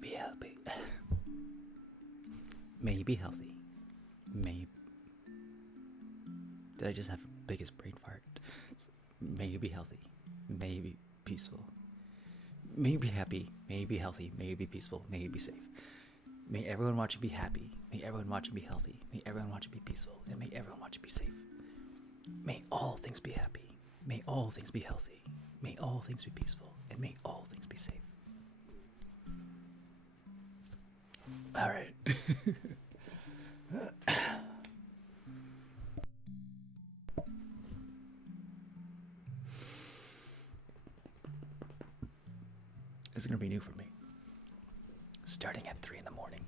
May be happy. May be healthy. May. Did I just have biggest brain fart? May you be healthy. May you be peaceful. May you be happy. May you be healthy. May you be peaceful. May you be safe. May everyone watch you be happy. May everyone watch you be healthy. May everyone watch you be peaceful. And may everyone watch you be safe. May all things be happy. May all things be healthy. May all things be peaceful. And may all things be safe. All right. This is gonna be new for me. Starting at 3 in the morning.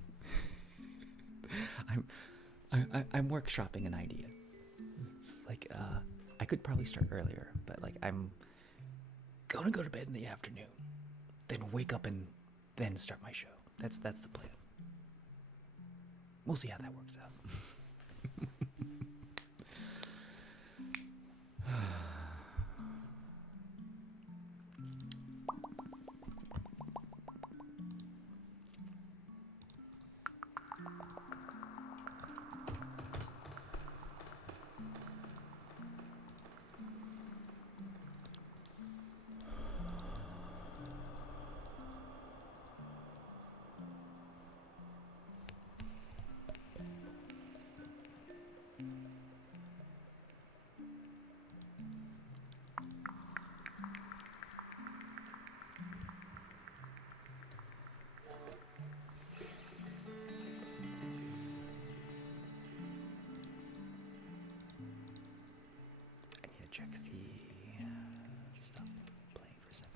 I'm workshopping an idea. It's like I could probably start earlier, but like I'm gonna go to bed in the afternoon, then wake up and then start my show. That's the plan. We'll see how that works out. Check the stuff playing for a second.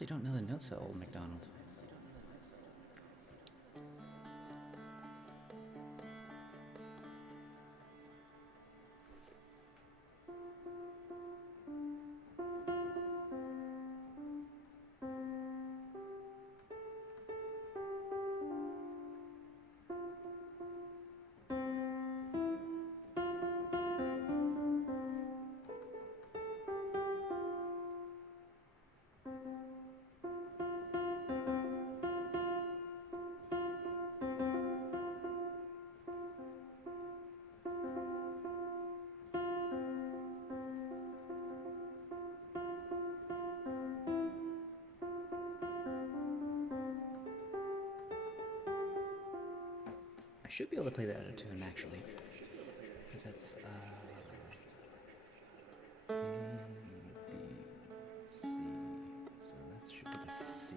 honestly don't know the notes of Old MacDonald. I should be able to play that out of tune, actually. Because that's, A, B, C. So that should be the C,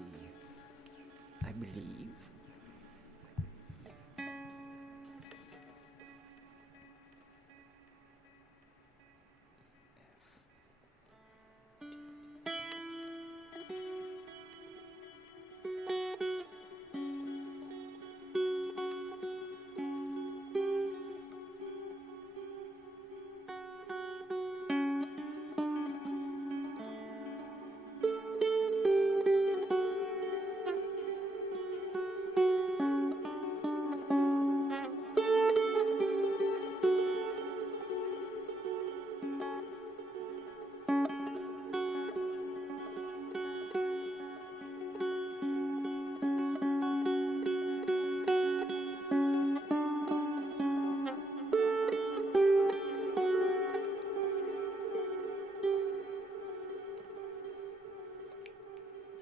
I believe.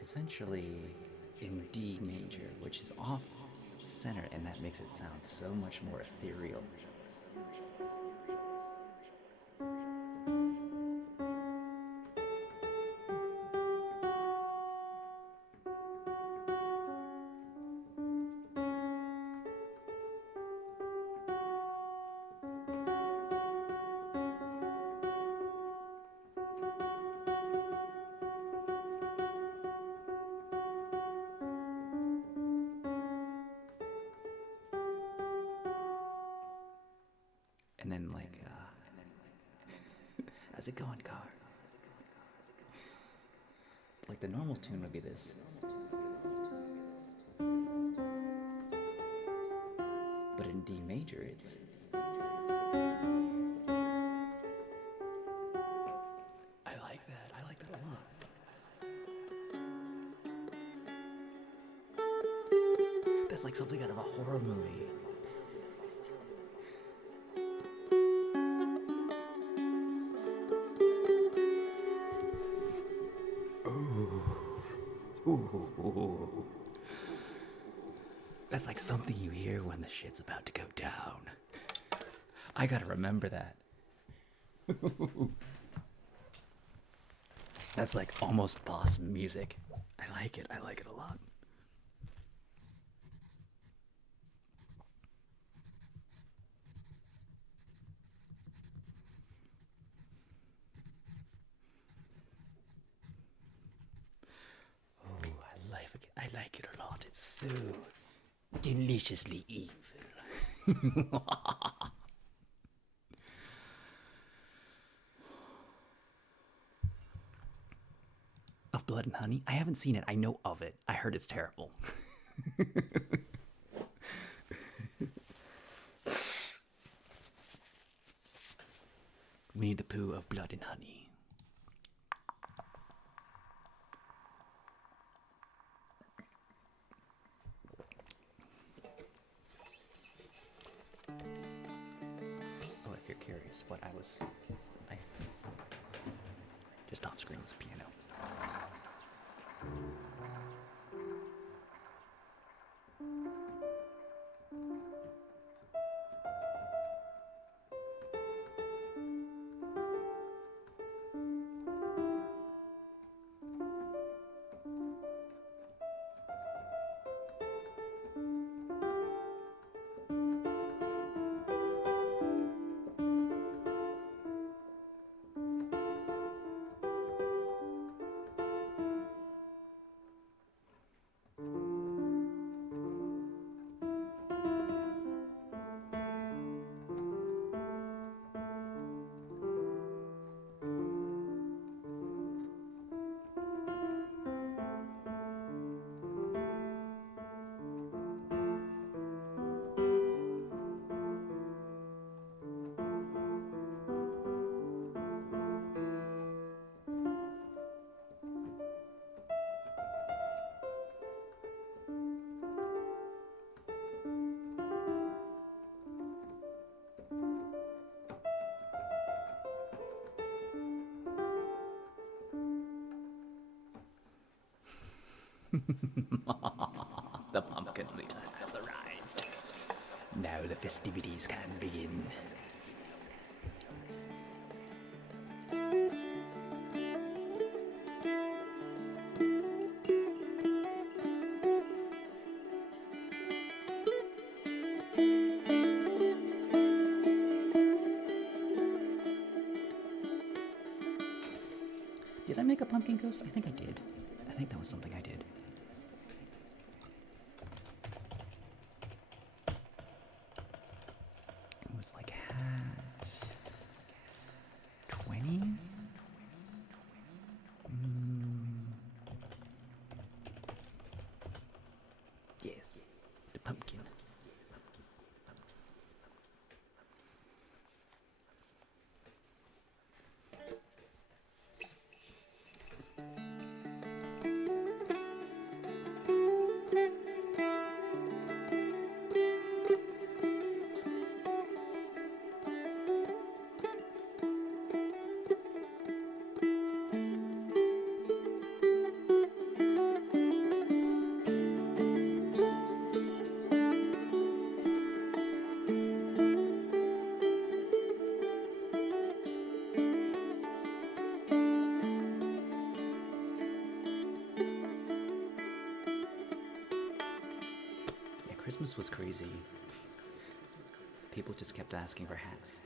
Essentially in D major, which is off center, and that makes it sound so much more ethereal. And then, like, how's it going, car? Like, the normal tune would be this. But in D major, it's. I like that. I like that a lot. That's like something out of a horror movie. Ooh. That's like something you hear when the shit's about to go down. I gotta remember that. That's like almost boss music. I like it. I like it a lot. Oh, I like it a lot. It's so deliciously evil. Of Blood and Honey? I haven't seen it. I know of it. I heard it's terrible. Winnie the Pooh of Blood and Honey. Oh, if you're curious, what I just off screen, it's piano. The pumpkin leader has arrived. Now the festivities can begin. Did I make a pumpkin ghost? I think I did. I think that was something I did. It was like hat 20? Yes, the pumpkin. Christmas was crazy. People just kept asking for hats.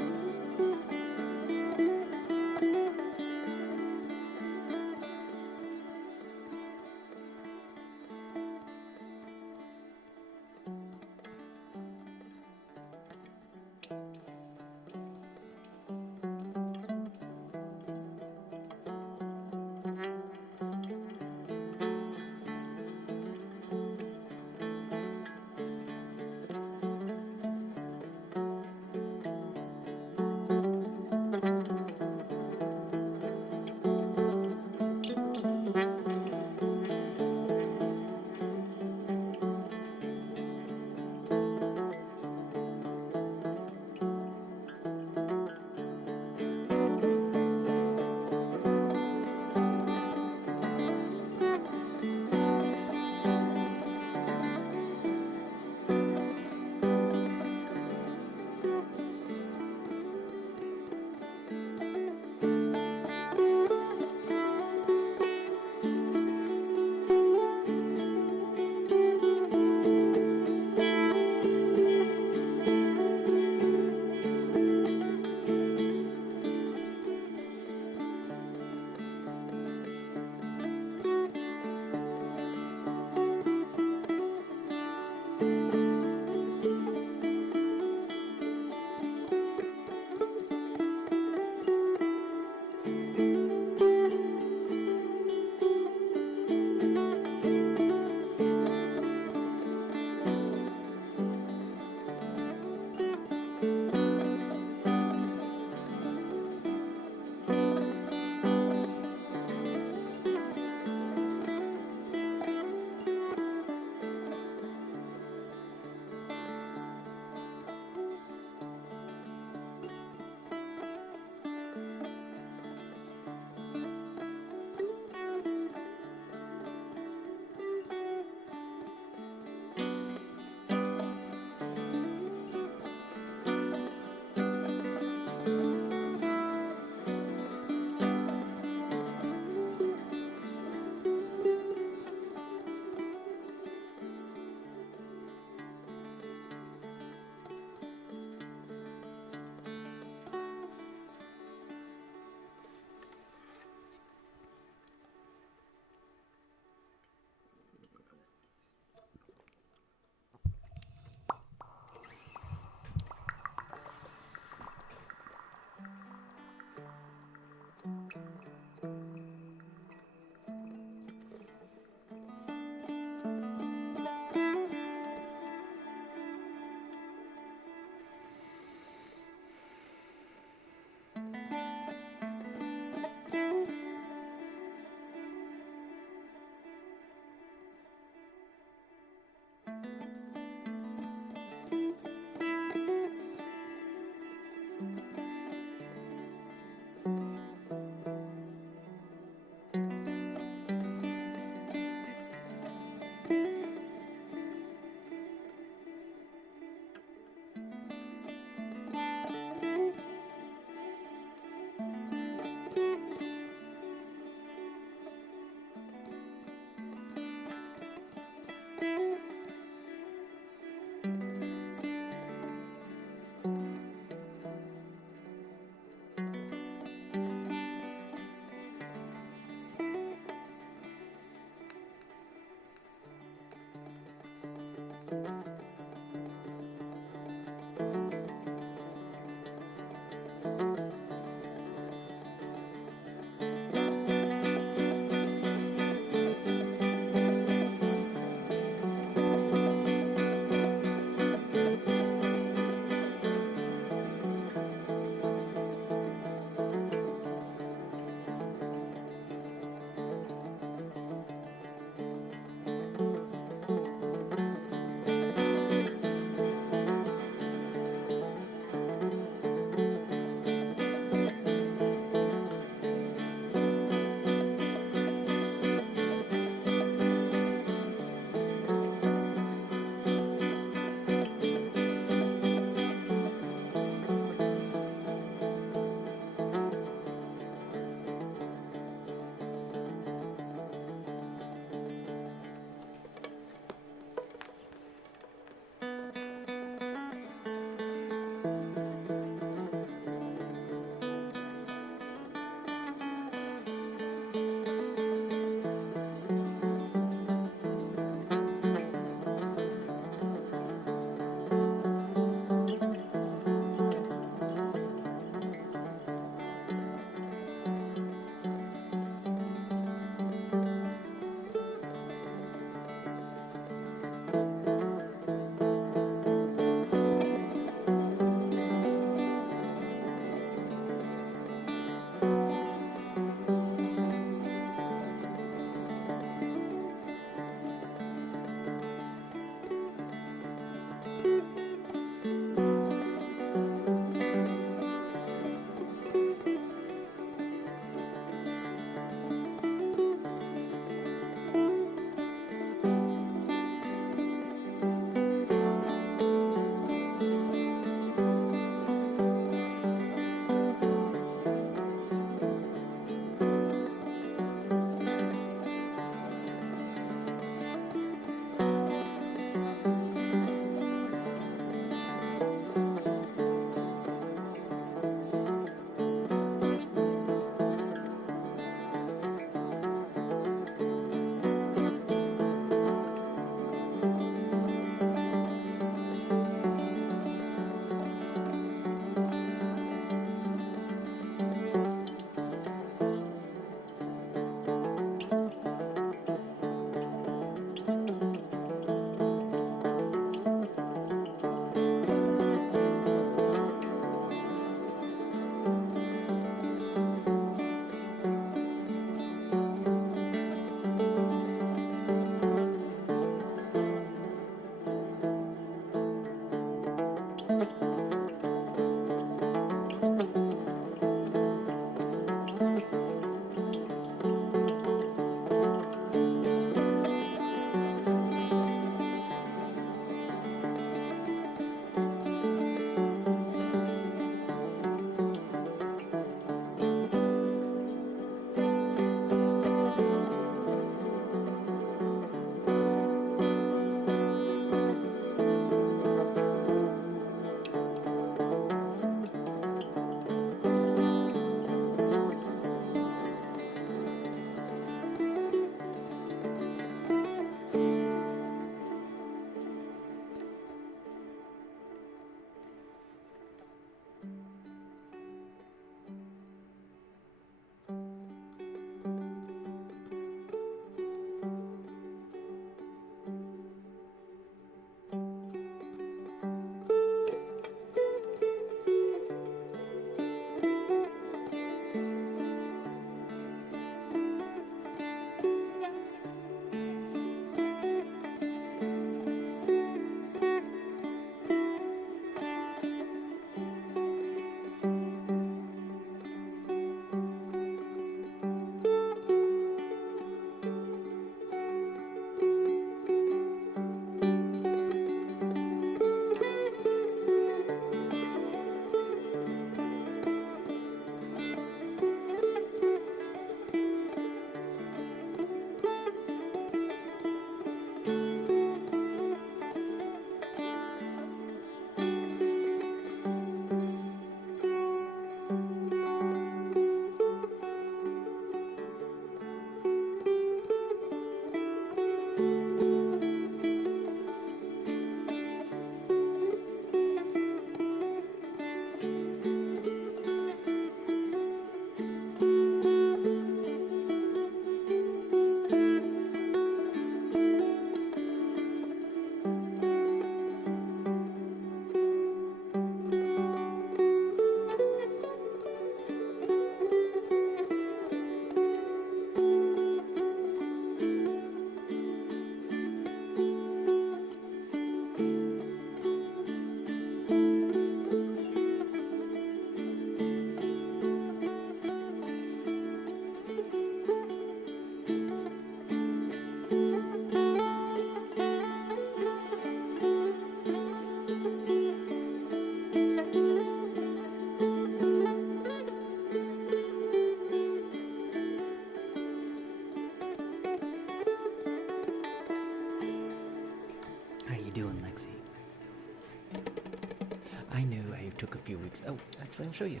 took a few weeks. Oh, actually, I'll show you.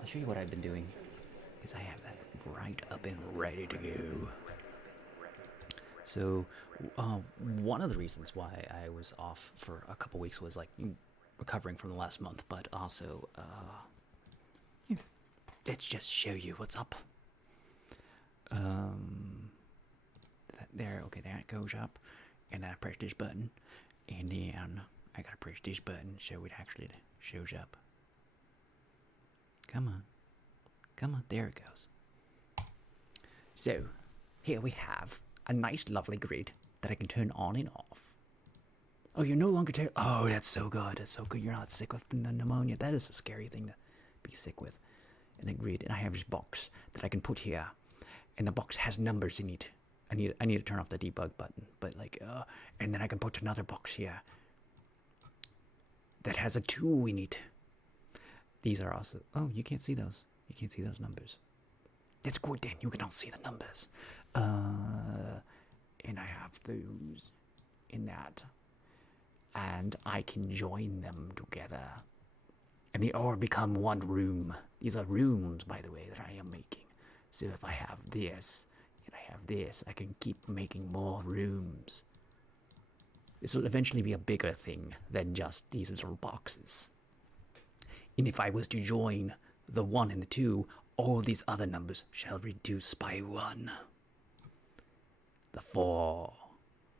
I'll show you what I've been doing, because I have that right up and ready to go. So, one of the reasons why I was off for a couple weeks was like recovering from the last month, but also, let's just show you what's up. There, okay, that goes up, and then I press this button, and then I gotta press this button so it actually shows up. Come on, there it goes. So, here we have a nice, lovely grid that I can turn on and off. Oh, you're no longer oh, that's so good. That's so good. You're not sick with pneumonia. That is a scary thing to be sick with. And the grid, and I have this box that I can put here, and the box has numbers in it. I need to turn off the debug button, but like, and then I can put another box here that has a 2 in it. These are also. Oh, you can't see those. You can't see those numbers. That's good then. You can all see the numbers. And I have those in that. And I can join them together. And they all become one room. These are rooms, by the way, that I am making. So if I have this, and I have this, I can keep making more rooms. This will eventually be a bigger thing than just these little boxes. And if I was to join the 1 and the 2, all these other numbers shall reduce by 1. The 4,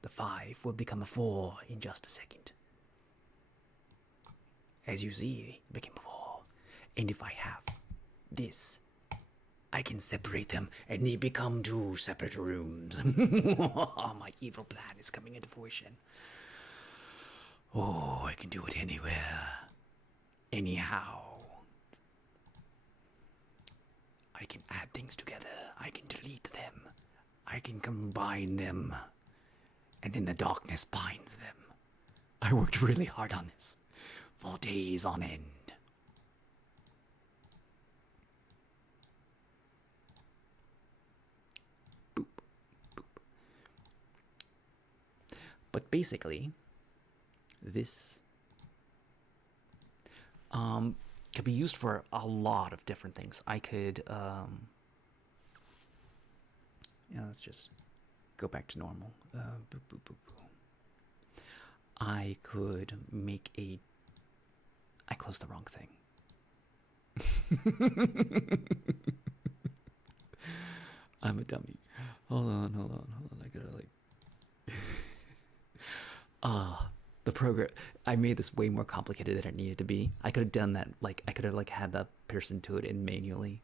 the 5 will become a 4 in just a second. As you see, it became a 4. And if I have this, I can separate them and they become 2 separate rooms. My evil plan is coming into fruition. Oh, I can do it anywhere. Anyhow. I can add things together. I can delete them. I can combine them. And then the darkness binds them. I worked really hard on this. For days on end. Boop, boop. But basically, this could be used for a lot of different things. I could, let's just go back to normal. Boop, boop, boop, boop. I could make a. I closed the wrong thing. I'm a dummy. Hold on. I gotta the program. I made this way more complicated than it needed to be. I could have done that. Like I could have had that person do it in manually.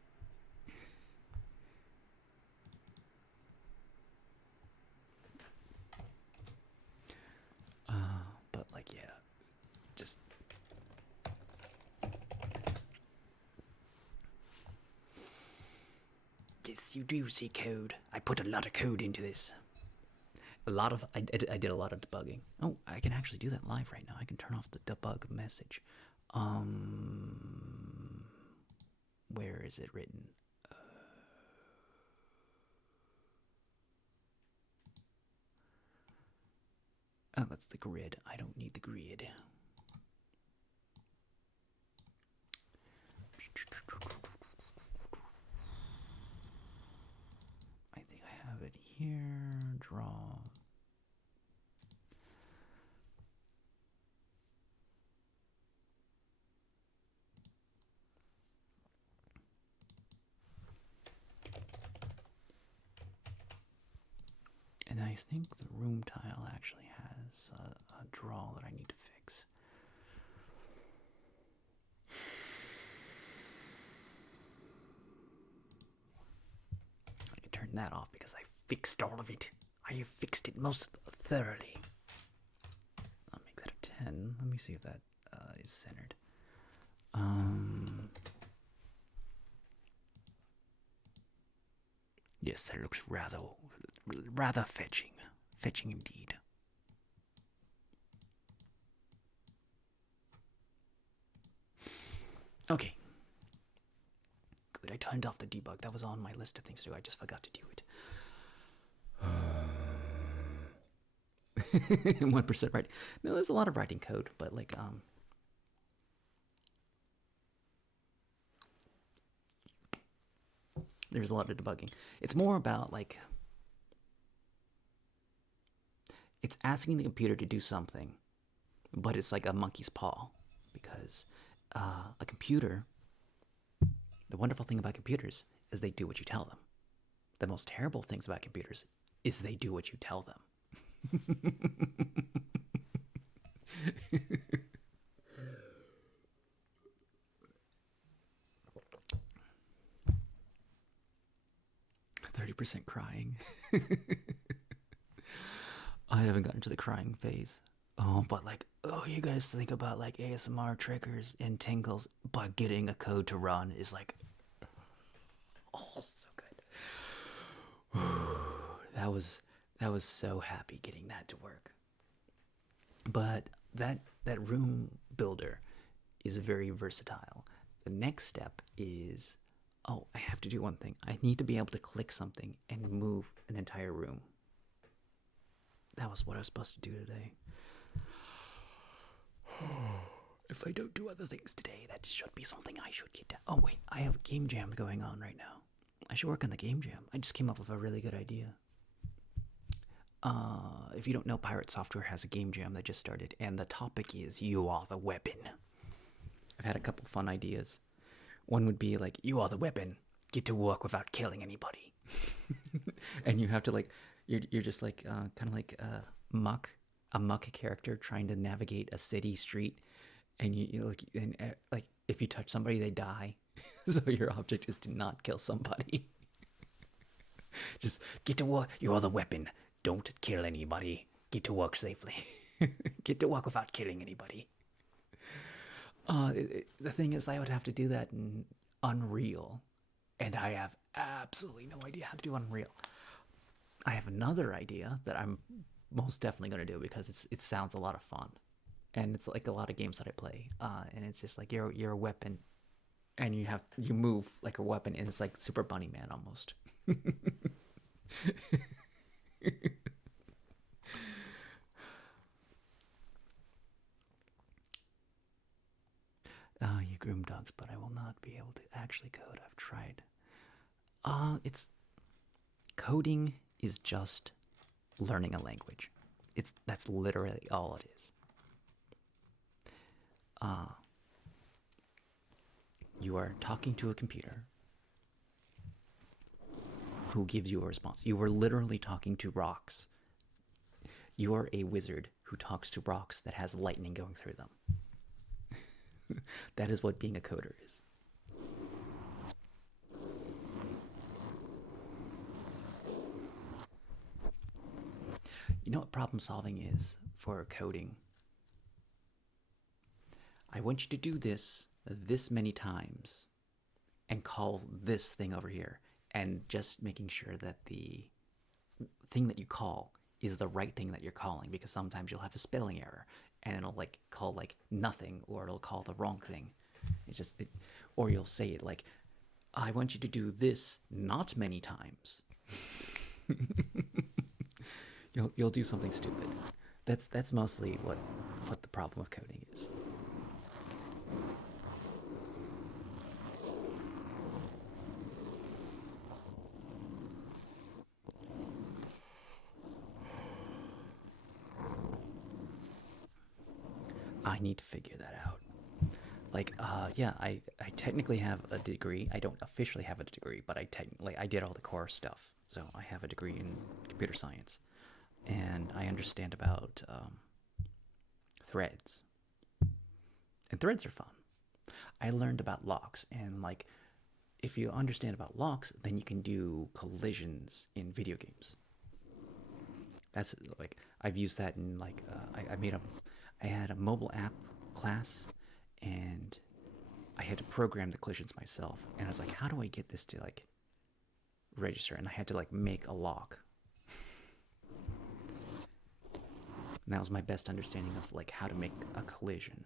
But like yeah, just. Yes, you do see code. I put a lot of code into this. I did a lot of debugging. Oh, I can actually do that live right now. I can turn off the debug message. Where is it written? Oh, that's the grid. I don't need the grid. I think I have it here. Draw. And I think the room tile actually has a draw that I need to fix. I can turn that off because I fixed all of it. I have fixed it most thoroughly. I'll make that a 10. Let me see if that is centered. Yes, that looks rather fetching. Fetching indeed. Okay. Good, I turned off the debug. That was on my list of things to do. I just forgot to do it. 1% right. No, there's a lot of writing code, but like There's a lot of debugging. It's more about like, it's asking the computer to do something, but it's like a monkey's paw, because a computer, the wonderful thing about computers is they do what you tell them. The most terrible things about computers is they do what you tell them. 30% crying. I haven't gotten to the crying phase. Oh, but like, oh, you guys think about like ASMR triggers and tingles, but getting a code to run is like, oh, so good. that was so happy getting that to work. But that room builder is very versatile. The next step is, oh, I have to do one thing. I need to be able to click something and move an entire room. That was what I was supposed to do today. If I don't do other things today, that should be something I should get down. Oh wait, I have a game jam going on right now. I should work on the game jam. I just came up with a really good idea. If you don't know, Pirate Software has a game jam that just started, and the topic is "You Are the Weapon." I've had a couple fun ideas. One would be like, "You are the weapon. Get to work without killing anybody." And you have to like, you're just like kind of like a muck character trying to navigate a city street, and you like, and like if you touch somebody, they die. So your object is to not kill somebody. Just get to work. You are the weapon. Don't kill anybody. Get to work safely. Get to work without killing anybody. The thing is, I would have to do that in Unreal, and I have absolutely no idea how to do Unreal. I have another idea that I'm most definitely going to do because it sounds a lot of fun, and it's like a lot of games that I play, and it's just like you're a weapon, and you move like a weapon, and it's like Super Bunny Man almost. You groom dogs, but I will not be able to actually code. I've tried. It's coding is just learning a language. That's literally all it is. You are talking to a computer who gives you a response. You are literally talking to rocks. You are a wizard who talks to rocks that has lightning going through them. That is what being a coder is. You know what problem solving is for coding? I want you to do this many times and call this thing over here, and just making sure that the thing that you call is the right thing that you're calling, because sometimes you'll have a spelling error and it'll like call like nothing, or it'll call the wrong thing. Or you'll say it like, I want you to do this not many times. You'll do something stupid. That's mostly what the problem of coding is. I need to figure that out. Like, yeah, I technically have a degree. I don't officially have a degree, but I did all the core stuff. So I have a degree in computer science, and I understand about threads. And threads are fun. I learned about locks, and like, if you understand about locks, then you can do collisions in video games. That's like, I've used that in like, I had a mobile app class, and I had to program the collisions myself, and I was like, how do I get this to like register? And I had to like make a lock. And that was my best understanding of like how to make a collision.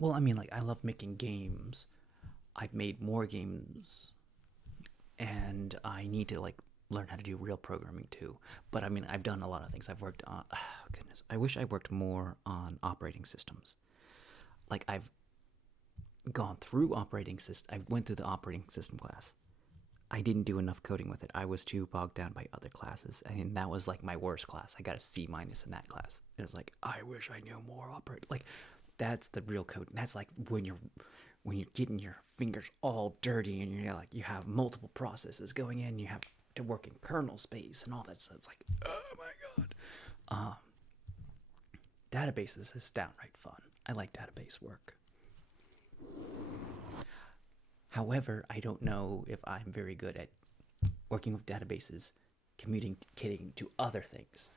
Well, I mean, like, I love making games. I've made more games, and I need to like learn how to do real programming too. But I mean, I've done a lot of things. I've worked on, oh, goodness, I wish I worked more on operating systems. Like I've gone through operating system. I went through the operating system class. I didn't do enough coding with it. I was too bogged down by other classes, and that was like my worst class. I got a C minus in that class. It was like, I wish I knew more operate. Like, that's the real coding. That's like when you're getting your fingers all dirty and you're like you have multiple processes going in. You have to work in kernel space and all that stuff. It's like, oh my god. Databases is downright fun. I like database work. However, I don't know if I'm very good at working with databases, communicating to other things.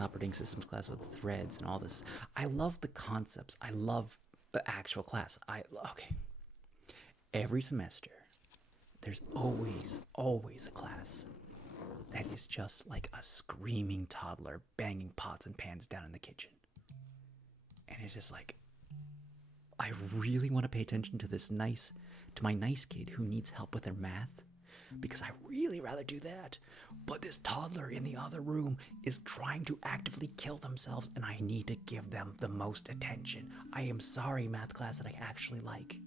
Operating systems class with threads and all this. I love the concepts. I love the actual class. Okay. Every semester, there's always a class that is just like a screaming toddler banging pots and pans down in the kitchen. And it's just like, I really want to pay attention to my nice kid who needs help with their math, because I really rather do that. But this toddler in the other room is trying to actively kill themselves, and I need to give them the most attention. I am sorry, math class that I actually like.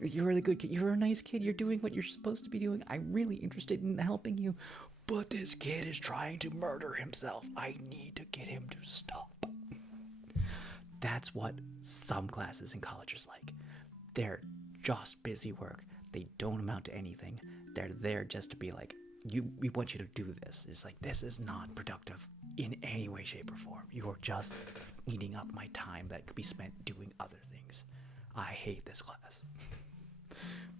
You're a good kid. You're a nice kid. You're doing what you're supposed to be doing. I'm really interested in helping you. But this kid is trying to murder himself. I need to get him to stop. That's what some classes in college is like. They're just busy work. They don't amount to anything. They're there just to be like, we want you to do this. It's like, this is not productive in any way, shape, or form. You're just eating up my time that could be spent doing other things. I hate this class.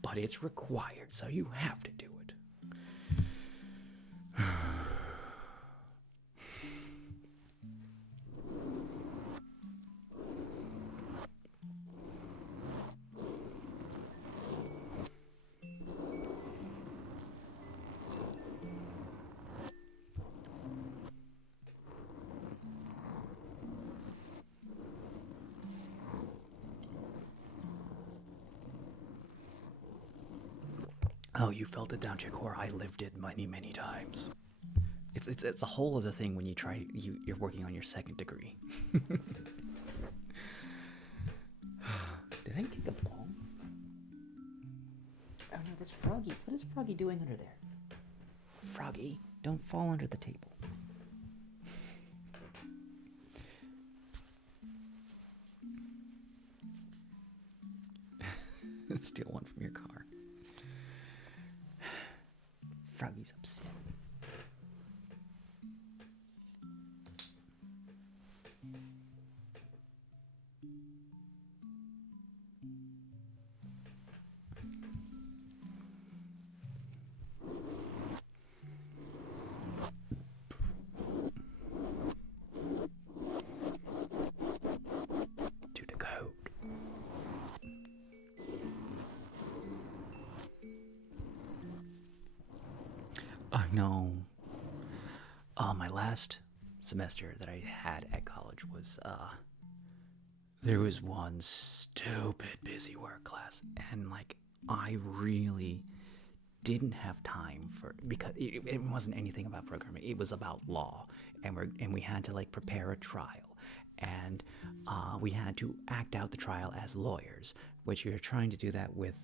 But it's required, so you have to do it. Oh, you felt it down to your core. I lived it many, many times. It's a whole other thing when you're working on your second degree. Did I kick a ball? Oh no, that's Froggy. What is Froggy doing under there? Froggy, don't fall under the table. Steal one from your car. Froggy's upset. To the code. I know. My last semester that I had at college was, there was one stupid busy work class, and like, I really didn't have time because it wasn't anything about programming. It was about law, and we had to like prepare a trial, and we had to act out the trial as lawyers, which you're trying to do that with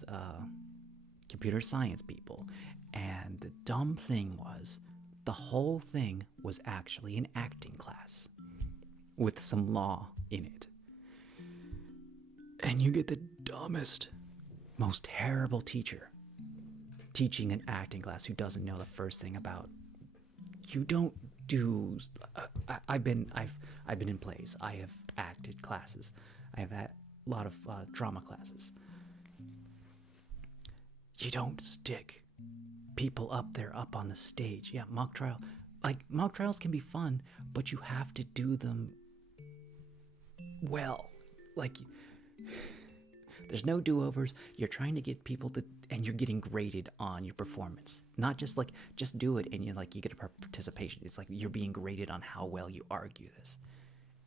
computer science people. And the dumb thing was, the whole thing was actually an acting class with some law in it. And you get the dumbest, most terrible teacher teaching an acting class who doesn't know the first thing about. You don't do. I've been in plays. I have acted classes. I have had a lot of drama classes. You don't stick people up on the stage. Yeah, mock trial. Like, mock trials can be fun, but you have to do them well. Like, there's no do-overs. You're trying to get people to, and you're getting graded on your performance. Not just like, just do it and you get a participation. It's like you're being graded on how well you argue this.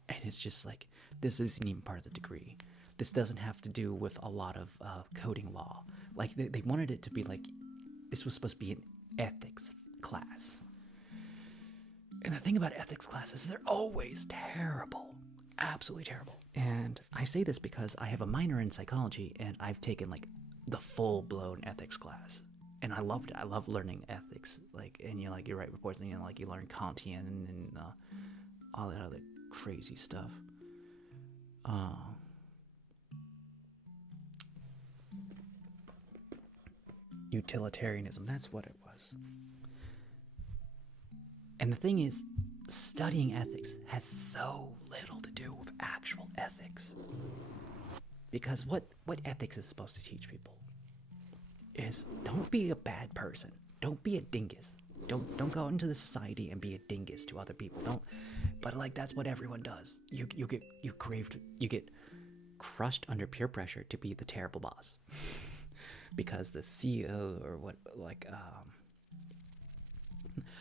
And it's just like, this isn't even part of the degree. This doesn't have to do with a lot of coding law. Like they wanted it to be like this was supposed to be an ethics class. And the thing about ethics classes, they're always terrible. Absolutely terrible. And I say this because I have a minor in psychology and I've taken like the full-blown ethics class. And I loved it. I love learning ethics. Like, and you write reports and you learn Kantian and all that other crazy stuff. Utilitarianism, that's what it was. And the thing is, studying ethics has so little to do with actual ethics. Because what ethics is supposed to teach people is don't be a bad person. Don't be a dingus. Don't go out into the society and be a dingus to other people. But like that's what everyone does. You get crushed under peer pressure to be the terrible boss. Because the CEO or what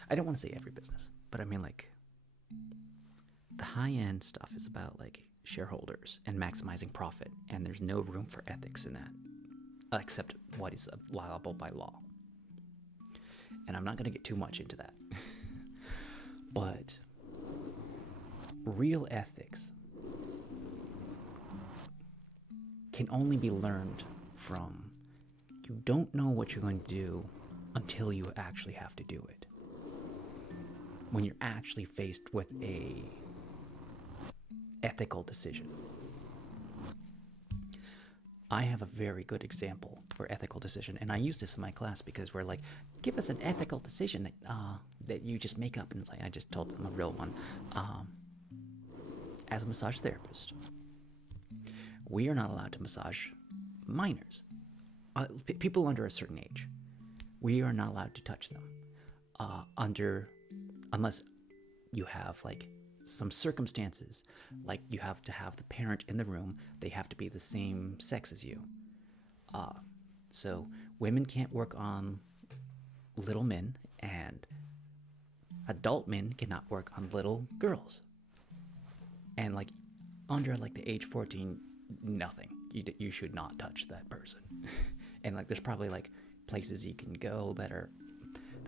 I don't want to say every business, but I mean like the high-end stuff is about like shareholders and maximizing profit, and there's no room for ethics in that except what is allowable by law. And I'm not going to get too much into that. But real ethics can only be learned from you don't know what you're going to do until you actually have to do it. When you're actually faced with a ethical decision. I have a very good example for ethical decision, and I use this in my class because we're like, give us an ethical decision that you just make up, and it's like, I just told them a real one. As a massage therapist, we are not allowed to massage minors, people under a certain age. We are not allowed to touch them unless you have like some circumstances, like you have to have the parent in the room, they have to be the same sex as you. So women can't work on little men, and adult men cannot work on little girls. And like under like the age 14, nothing. You should not touch that person. And like there's probably like places you can go that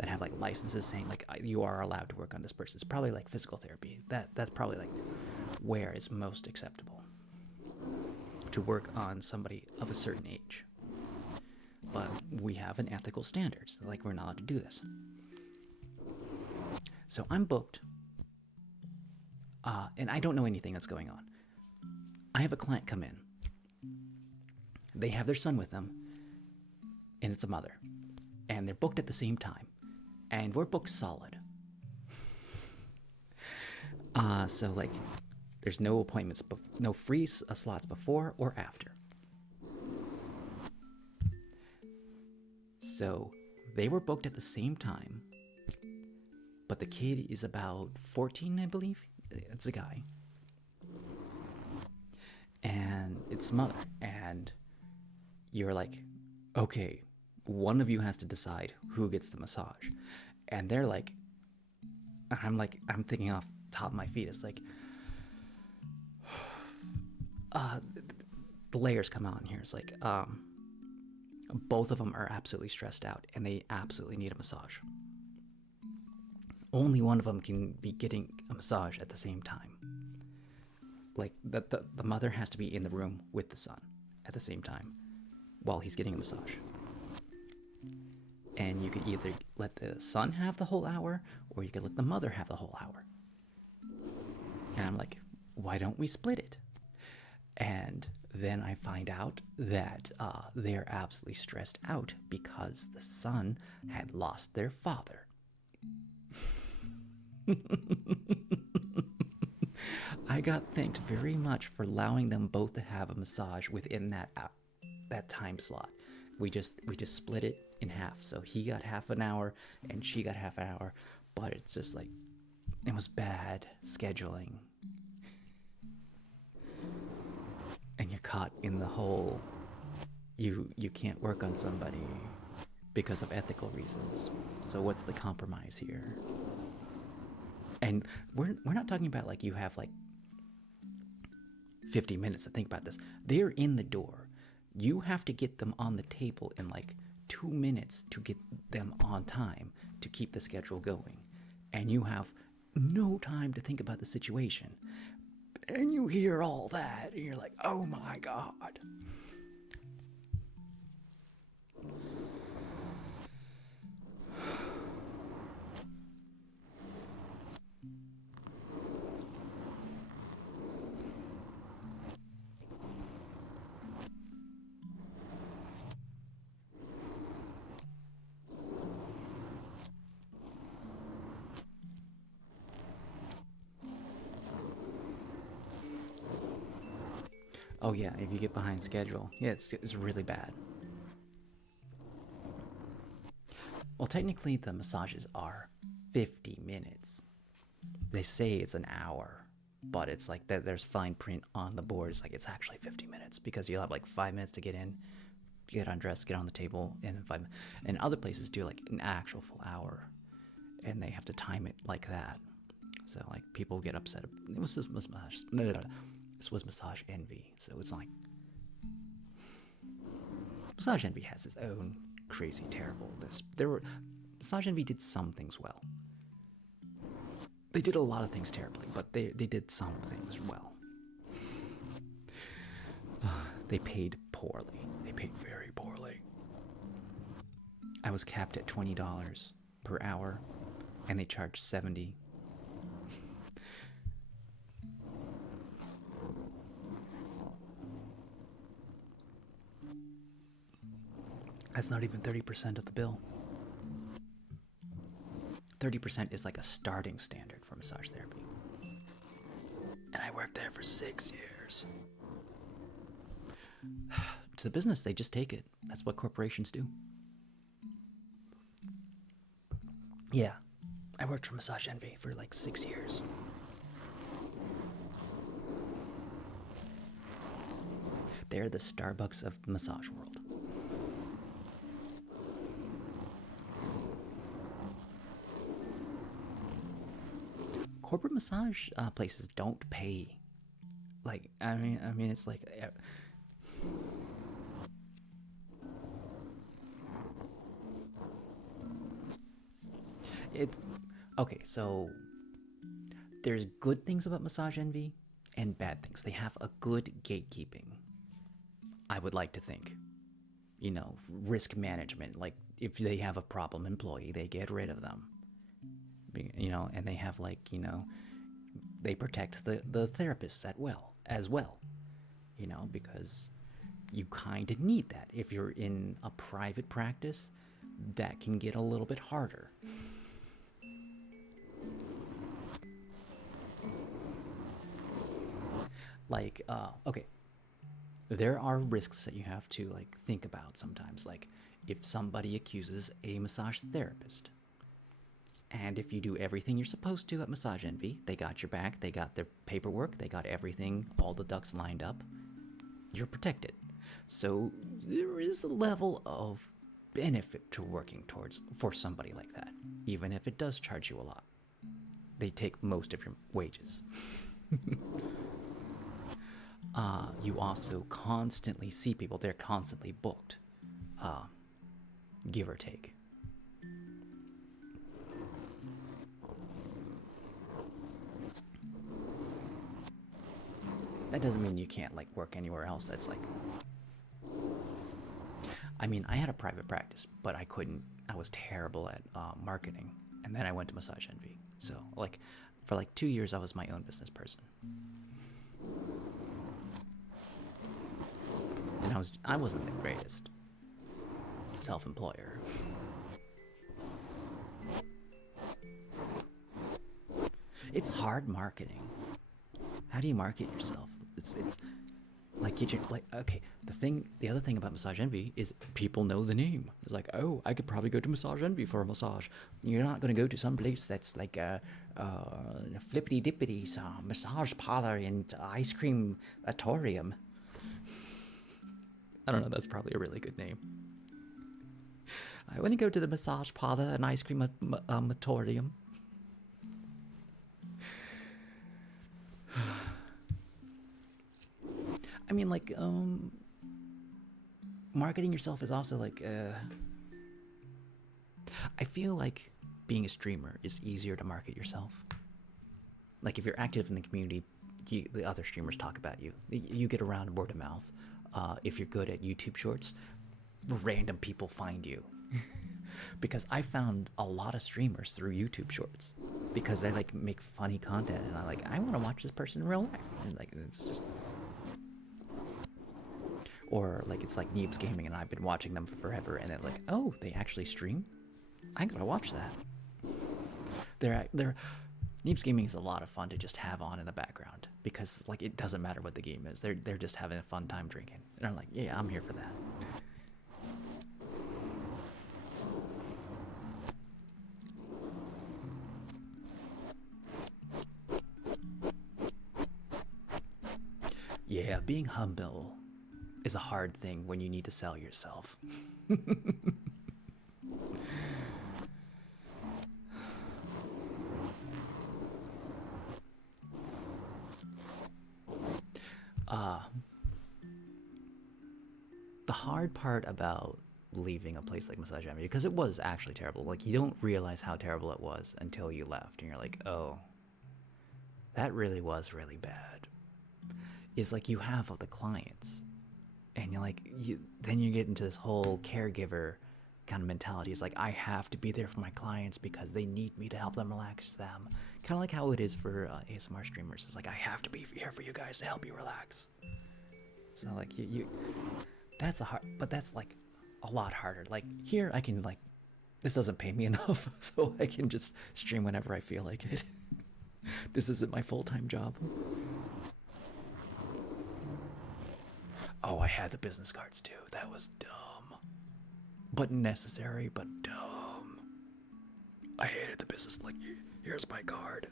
have like licenses saying like you are allowed to work on this person. It's probably like physical therapy. That's probably like where it's most acceptable to work on somebody of a certain age. But we have an ethical standards. Like we're not allowed to do this. So I'm booked, and I don't know anything that's going on. I have a client come in. They have their son with them, and it's a mother, and they're booked at the same time. And we're booked solid. So like, there's no appointments, no free slots before or after. So they were booked at the same time, but the kid is about 14, I believe. It's a guy. And it's mother. And you're like, okay, one of you has to decide who gets the massage. And they're like, I'm thinking off the top of my feet. It's like, the layers come out in here. It's like, both of them are absolutely stressed out and they absolutely need a massage. Only one of them can be getting a massage at the same time. Like the mother has to be in the room with the son at the same time while he's getting a massage. And you could either let the son have the whole hour, or you could let the mother have the whole hour. And I'm like, why don't we split it? And then I find out that they're absolutely stressed out because the son had lost their father. I got thanked very much for allowing them both to have a massage within that time slot. We just split it in half. So he got half an hour and she got half an hour. But it's just like, it was bad scheduling. And you're caught in the whole, you can't work on somebody because of ethical reasons. So what's the compromise here? And we're not talking about like you have like 50 minutes to think about this. They're in the door. You have to get them on the table in like 2 minutes to get them on time to keep the schedule going. And you have no time to think about the situation. And you hear all that, and you're like, oh my God. Oh yeah, if you get behind schedule, yeah, it's really bad. Well, technically, the massages are 50 minutes. They say it's an hour, but it's like there's fine print on the board. It's like it's actually 50 minutes because you'll have like 5 minutes to get in, get undressed, get on the table, and and other places do like an actual full hour, and they have to time it like that. So like people get upset. It was this massage. This was Massage Envy, so it's like Massage Envy has its own crazy terribleness. Massage Envy did some things well. They did a lot of things terribly, but they did some things well. They paid poorly. They paid very poorly. I was capped at $20 per hour, and they charged $70. That's not even 30% of the bill. 30% is like a starting standard for massage therapy. And I worked there for 6 years. To the business, they just take it. That's what corporations do. Yeah, I worked for Massage Envy for like 6 years. They're the Starbucks of the massage world. Corporate massage places don't pay. Like, I mean, it's like it's okay. So there's good things about Massage Envy and bad things. They have a good gatekeeping. I would like to think, risk management. Like if they have a problem employee, they get rid of them. And they have they protect the therapists as well, because you kind of need that. If you're in a private practice, that can get a little bit harder. Like, okay, there are risks that you have to think about sometimes. Like if somebody accuses a massage therapist, and if you do everything you're supposed to at Massage Envy, they got your back, they got their paperwork, they got everything, all the ducks lined up, you're protected. So there is a level of benefit to working towards for somebody like that, even if it does charge you a lot. They take most of your wages. You also constantly see people, they're constantly booked, give or take. That doesn't mean you can't work anywhere else. That's I mean, I had a private practice, but I was terrible at marketing. And then I went to Massage Envy. So for 2 years, I was my own business person. And I wasn't the greatest self-employer. It's hard marketing. How do you market yourself? It's okay. The other thing about Massage Envy is people know the name. It's like, oh, I could probably go to Massage Envy for a massage. You're not going to go to some place that's like a flippity dippity massage parlor and ice cream atorium. I don't know. That's probably a really good name. I want to go to the massage parlor and ice cream atorium. I mean, like, marketing yourself is also like, I feel like being a streamer is easier to market yourself. Like, if you're active in the community, the other streamers talk about you. You get around word of mouth. If you're good at YouTube Shorts, random people find you. Because I found a lot of streamers through YouTube Shorts because they like make funny content, and I want to watch this person in real life, and like it's just, or like it's like Neebs Gaming, and I've been watching them forever, and they're like, oh, they actually stream. I gotta watch that. They're Neebs Gaming is a lot of fun to just have on in the background because like it doesn't matter what the game is. They're just having a fun time drinking, and I'm like, yeah, I'm here for that. Yeah, being humble is a hard thing when you need to sell yourself. The hard part about leaving a place like Massage Envy, because it was actually terrible, like you don't realize how terrible it was until you left, and you're like, oh, that really was really bad. Is like you have all the clients, and you're like, then you get into this whole caregiver kind of mentality. It's like, I have to be there for my clients because they need me to help them relax them. Kind of like how it is for ASMR streamers. It's like, I have to be here for you guys to help you relax. So like that's but that's like a lot harder. Like here I can like, this doesn't pay me enough, so I can just stream whenever I feel like it. This isn't my full-time job. Oh, I had the business cards too. That was dumb. But necessary, but dumb. I hated the business. Like, here's my card.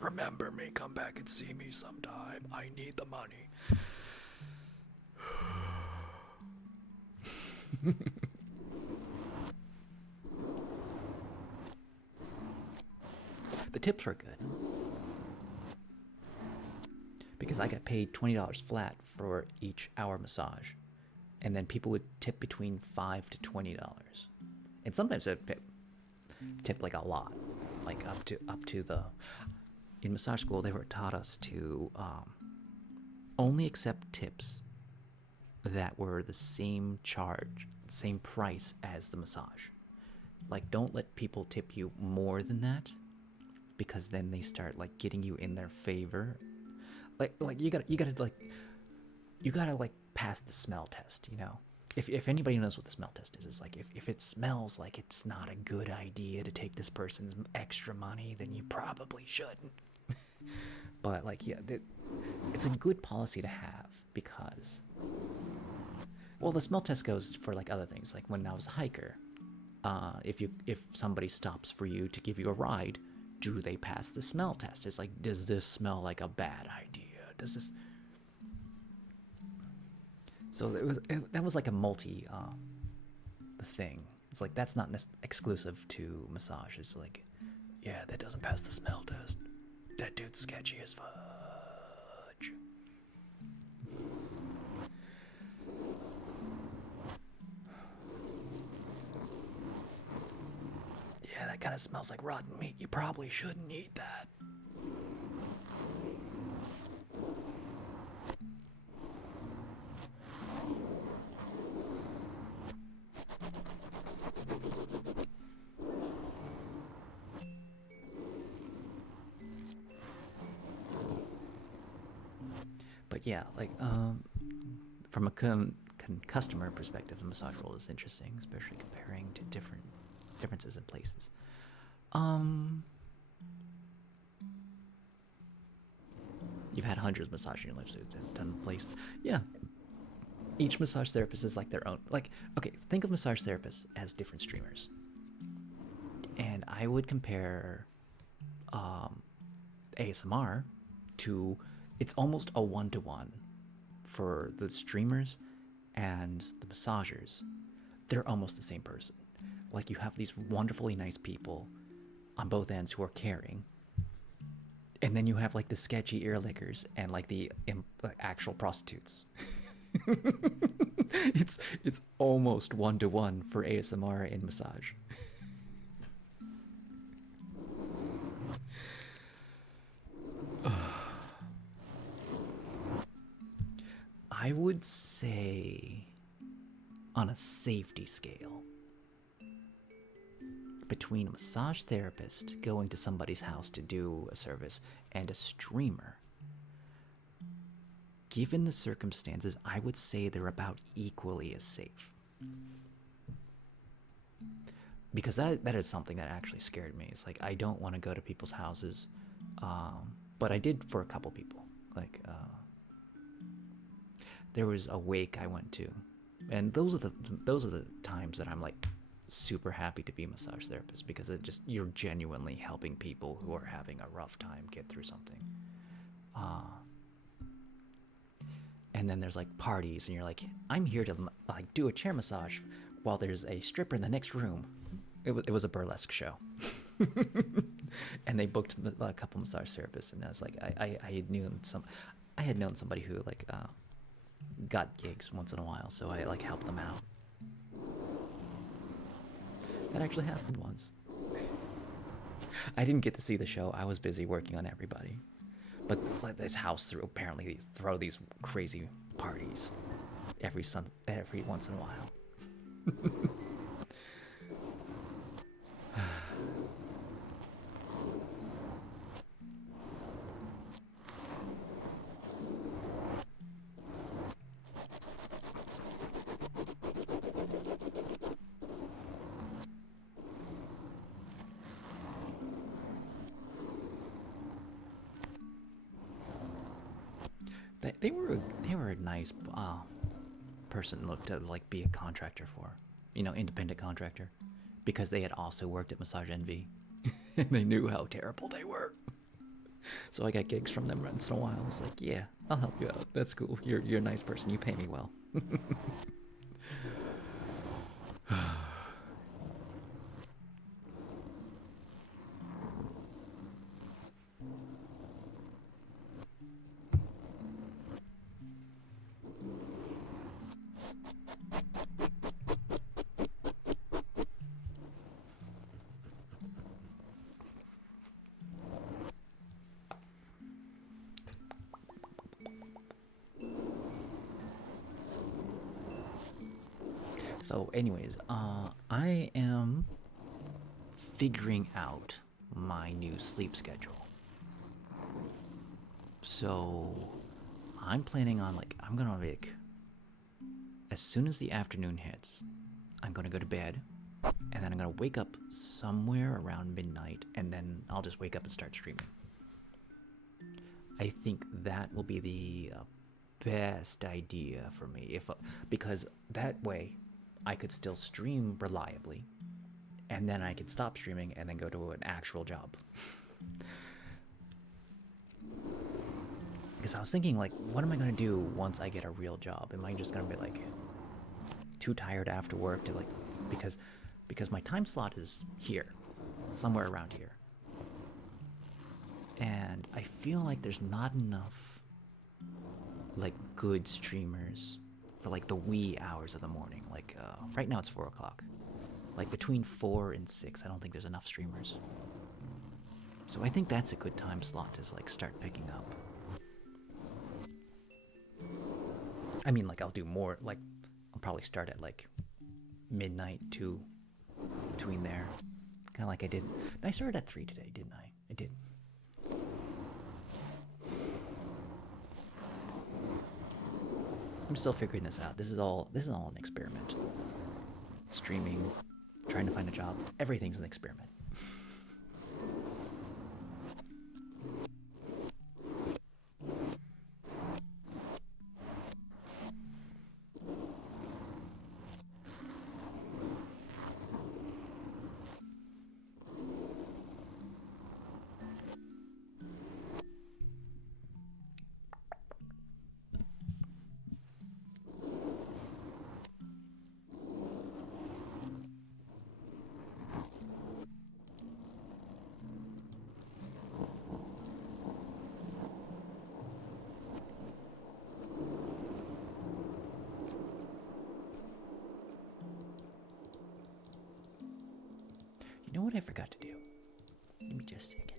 Remember me, come back and see me sometime. I need the money. The tips were good. Because I got paid $20 flat for each hour massage. And then people would tip between $5 to $20. And sometimes they'd tip like a lot. Like up to the... In massage school, they were taught us to only accept tips that were the same charge, same price as the massage. Like, don't let people tip you more than that, because then they start like getting you in their favor. Like you gotta pass the smell test, you know. If anybody knows what the smell test is, it's like if it smells like it's not a good idea to take this person's extra money, then you probably shouldn't. But like, yeah, it's a good policy to have because, well, the smell test goes for like other things. Like when I was a hiker, if somebody stops for you to give you a ride, do they pass the smell test? It's like, does this smell like a bad idea? Does this? So that was like a multi thing. It's like, that's not exclusive to massage. It's like, yeah, that doesn't pass the smell test. That dude's sketchy as fudge. Yeah, that kind of smells like rotten meat. You probably shouldn't eat that. But yeah, like from a customer perspective, the massage world is interesting, especially comparing to differences in places. You've had hundreds of massages in your life, so you've done places. Yeah, each massage therapist is like their own. Like, okay, think of massage therapists as different streamers, and I would compare ASMR to, it's almost a one-to-one for the streamers and the massagers. They're almost the same person. Like, you have these wonderfully nice people on both ends who are caring, And then you have like the sketchy ear lickers and like the actual prostitutes. It's almost 1-to-1 for ASMR and massage. I would say on a safety scale, between a massage therapist going to somebody's house to do a service and a streamer, given the circumstances, I would say they're about equally as safe. Because that is something that actually scared me. It's like I don't want to go to people's houses, but I did for a couple people. Like there was a wake I went to, and those are the times that I'm like super happy to be a massage therapist, because it just, you're genuinely helping people who are having a rough time get through something. And then there's like parties, and you're like, I'm here to like do a chair massage while there's a stripper in the next room. It was a burlesque show. And they booked a couple massage therapists, and I was like, I had known somebody who like got gigs once in a while, so I like helped them out. That actually happened once. I didn't get to see the show. I was busy working on everybody. But like, this house apparently throw these crazy parties every once in a while. They were a nice person to like be a contractor for, independent contractor, because they had also worked at Massage Envy, and they knew how terrible they were. So I got gigs from them once in a while. It's like, yeah, I'll help you out. That's cool. You're a nice person. You pay me well. So, anyways, I am figuring out my new sleep schedule. So, I'm planning on I'm gonna as soon as the afternoon hits, I'm gonna go to bed, and then I'm gonna wake up somewhere around midnight, and then I'll just wake up and start streaming. I think that will be the best idea for me, because that way I could still stream reliably, and then I could stop streaming and then go to an actual job. Because I was thinking, like, what am I going to do once I get a real job? Am I just going to be, like, too tired after work to, like, because my time slot is here, somewhere around here. And I feel like there's not enough, like, good streamers for, like, the wee hours of the morning. Like, right now it's 4 o'clock. Like, between 4 and 6, I don't think there's enough streamers. So I think that's a good time slot to, like, start picking up. I mean, like, I'll do more, like, I'll probably start at, like, midnight to between there. Kind of like I did. I started at 3 today, didn't I? I did. I'm still figuring this out. This is all an experiment. Streaming, trying to find a job, everything's an experiment. You know what I forgot to do? Give me just a second.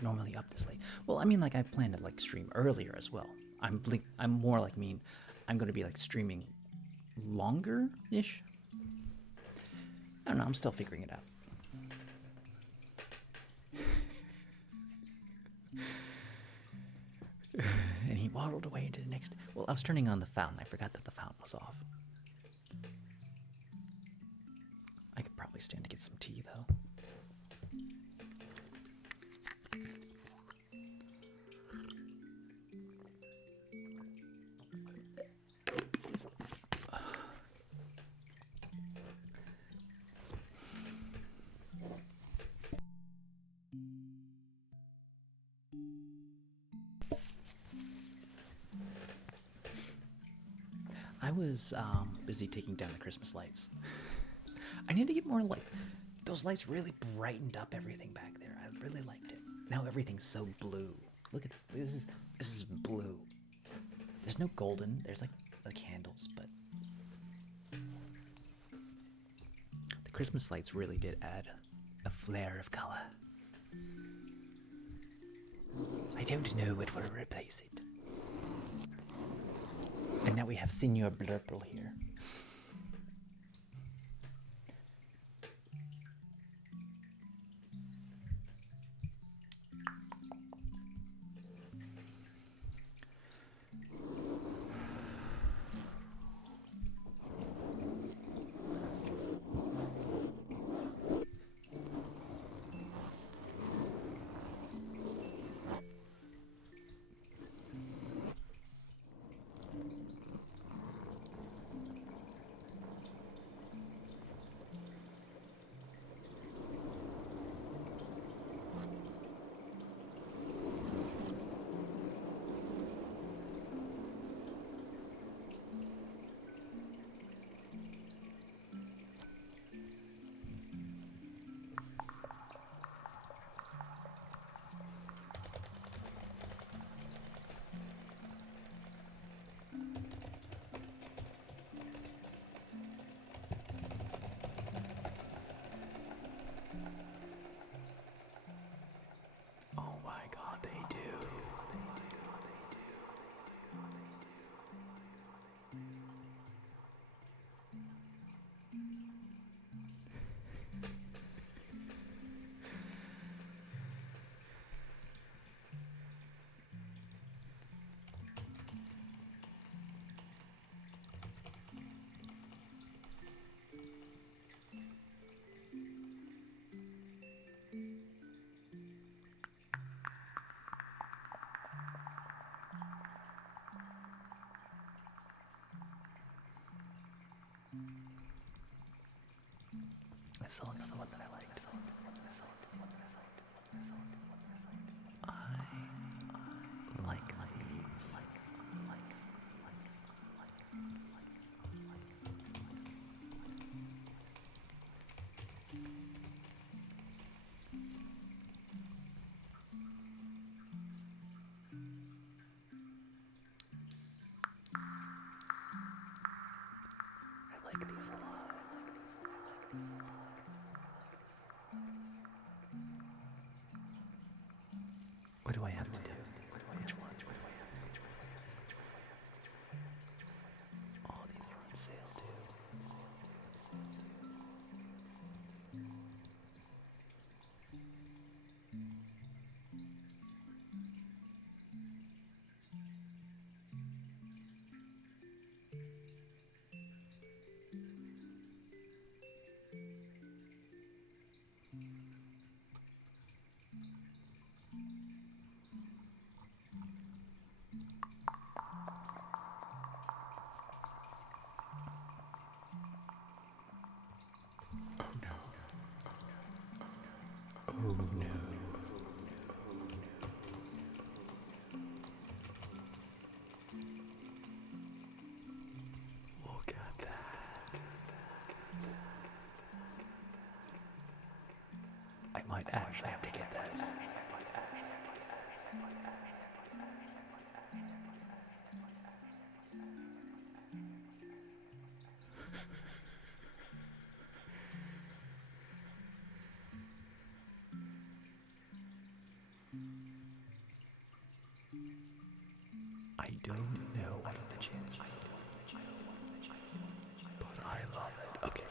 Normally up this late. Well, I mean, like I plan to like stream earlier as well. I'm more like I'm gonna be like streaming longer ish. I don't know. I'm still figuring it out. And he waddled away into the next. Well, I was turning on the fountain. I forgot that the fountain was off. I could probably stand to get some tea though. I was busy taking down the Christmas lights. I need to get more light. Those lights really brightened up everything back there. I really liked it. Now everything's so blue. Look at this. This is blue. There's no golden. There's like the candles, but the Christmas lights really did add a flare of color. I don't know what will replace it. And now we have Senior Blurple here. saw another one that I liked. I like these. I like these a lot. What do I have to do? Which one? All these are on sale too. Oh no. Look at that. I might actually have to get this. I don't know what are the chances, but I love it. Okay.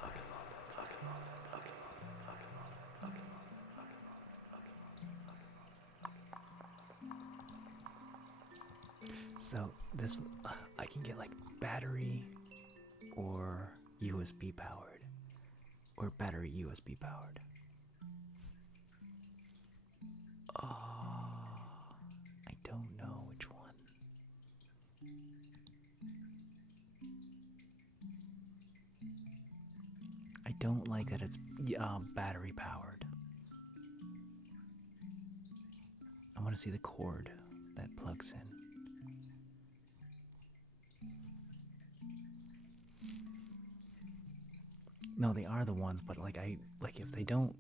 So this, I can get like battery or USB powered, or battery USB powered. Oh, I don't know which one. I don't like that it's battery powered. I want to see the cord that plugs in. No, they are the ones, but like if they don't.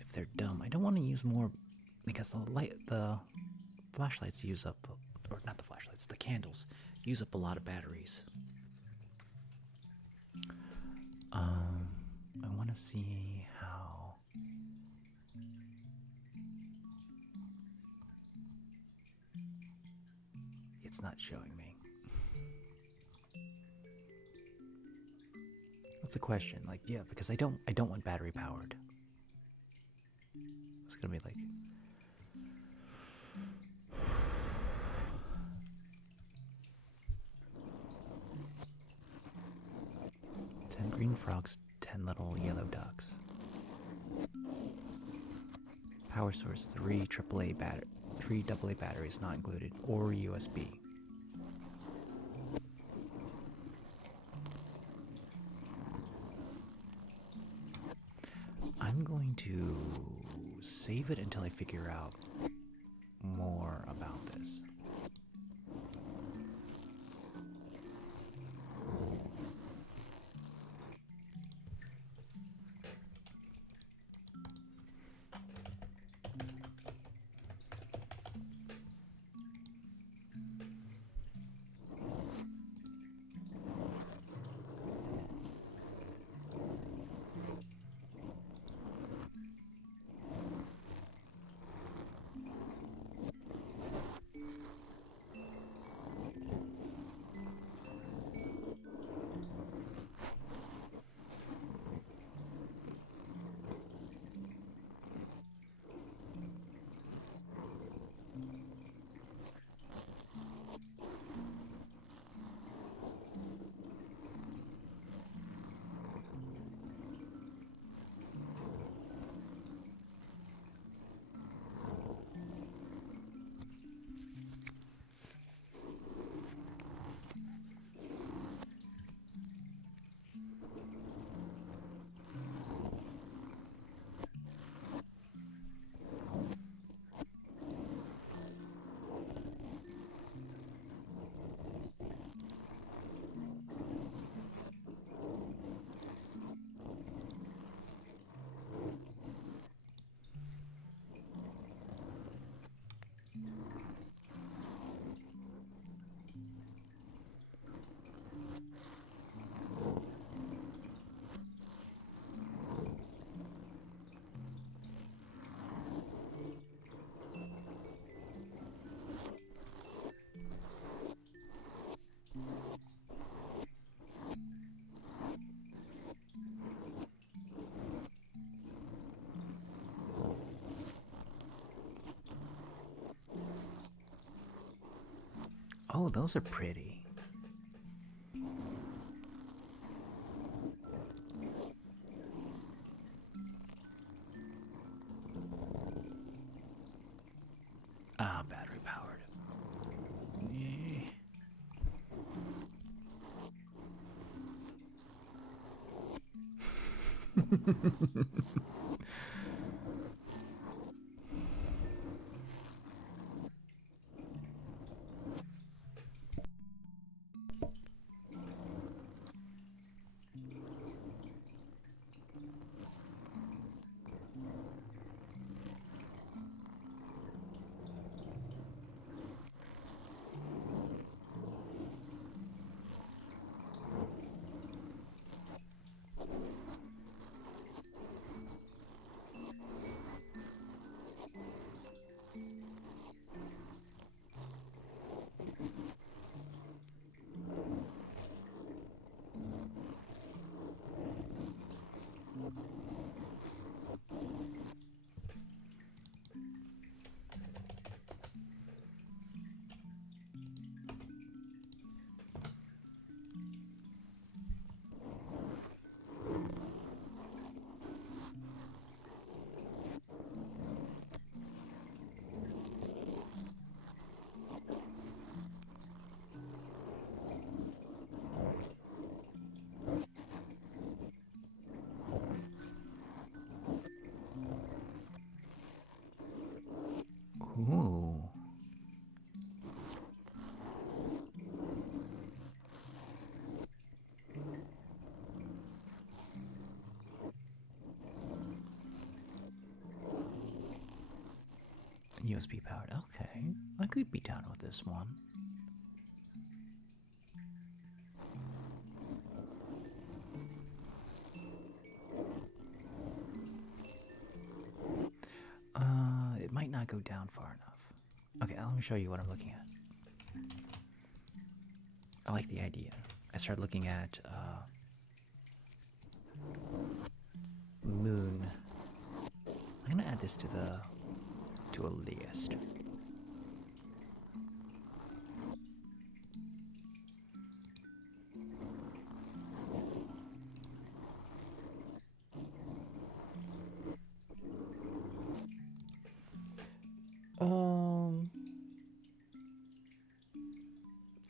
If they're dumb, I don't want to use more because the flashlights use up, or not the flashlights, the candles use up a lot of batteries. I want to see how. It's not showing me. That's the question. Like, yeah, because I don't want battery powered. It's gonna be like. Green frogs, 10 little yellow ducks. Power source, 3 AA batteries not included, or USB. I'm going to save it until I figure out more about this. Oh, those are pretty. Ah, battery powered. Yeah. Ooh. USB powered. Okay, I could be down with this one. It might not go down far enough. Okay, let me show you what I'm looking at. I like the idea. I started looking at moon. I'm gonna add this to a list.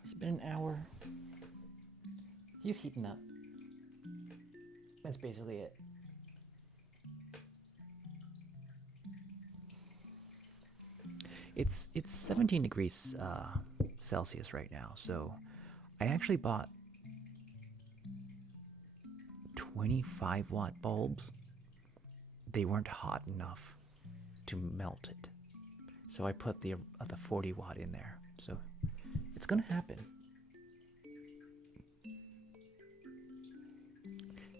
It's been an hour. He's heating up. That's basically it. It's 17 degrees Celsius right now, so I actually bought 25-watt bulbs. They weren't hot enough to melt it, so I put the 40-watt in there. So it's gonna happen.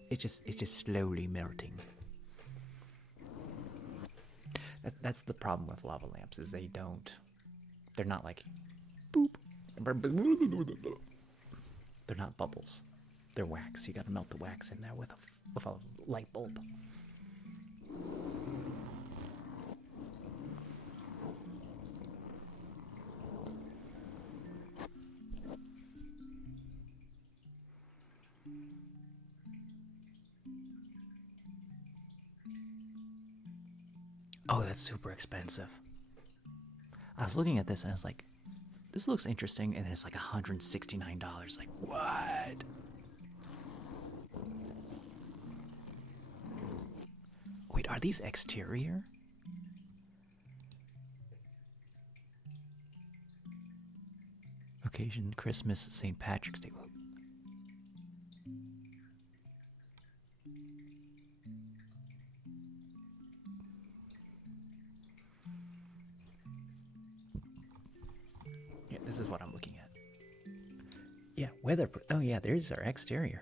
It's just slowly melting. That's the problem with lava lamps, is they're not like boop. They're not bubbles. They're wax. You gotta melt the wax in there with a light bulb. Oh, that's super expensive. I was looking at this and I was like, this looks interesting, and then it's like $169. Like, what? Wait, are these exterior? Occasion, Christmas, St. Patrick's Day. Yeah, this is what I'm looking at. Yeah, weather. Oh yeah, there's our exterior.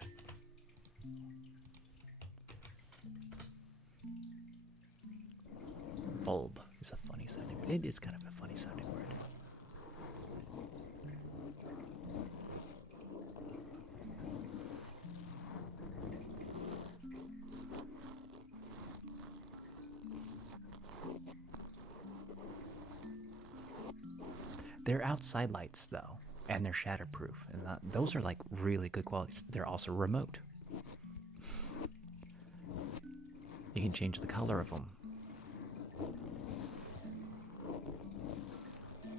Bulb is a funny sounding word. It is kind of a funny sounding word. They're outside lights, though. and they're shatterproof, and those are like really good qualities. They're also remote. You can change the color of them.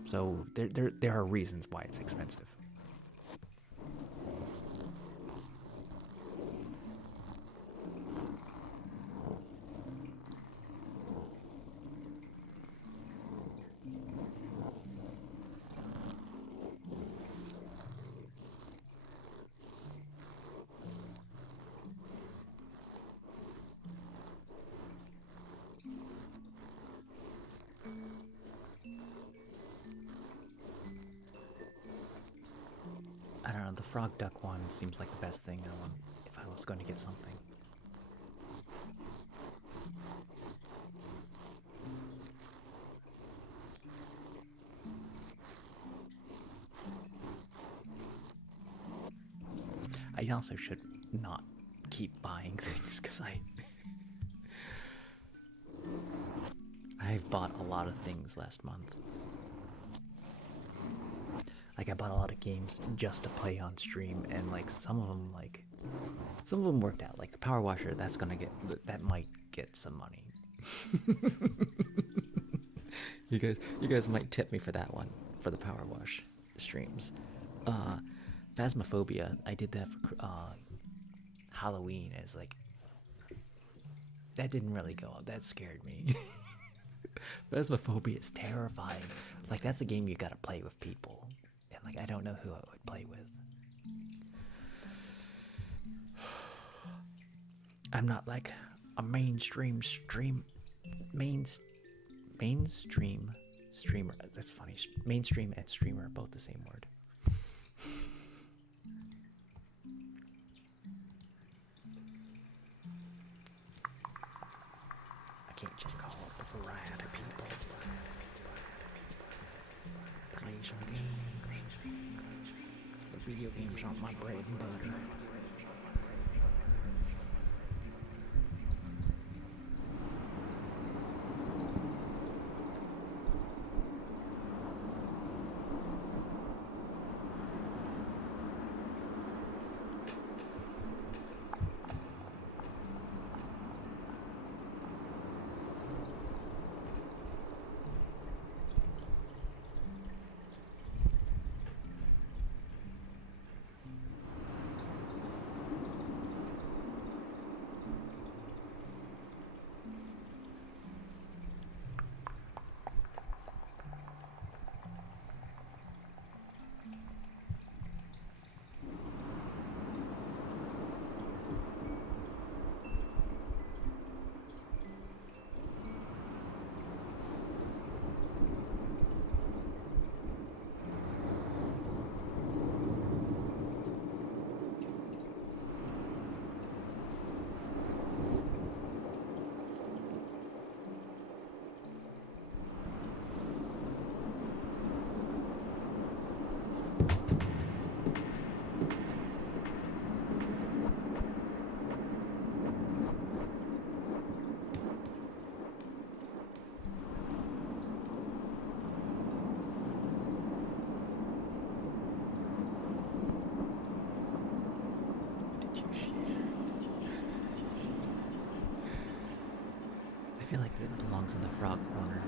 So there are reasons why it's expensive. I don't know, the frog duck one seems like the best thing if I was going to get something. I also should not keep buying things because I've bought a lot of things last month. Like I bought a lot of games just to play on stream, and like some of them worked out. Like the power washer, that might get some money. You guys might tip me for that one, for the power wash streams. Phasmophobia, I did that for Halloween. As like that didn't really go up. That scared me. Phasmophobia is terrifying. Like that's a game you gotta play with people. And like I don't know who I would play with. I'm not like a mainstream streamer. That's funny. Mainstream and streamer are both the same word. I can't just call up a variety of people. Play some games. The video games aren't my bread and butter. I feel like it belongs in the frog corner.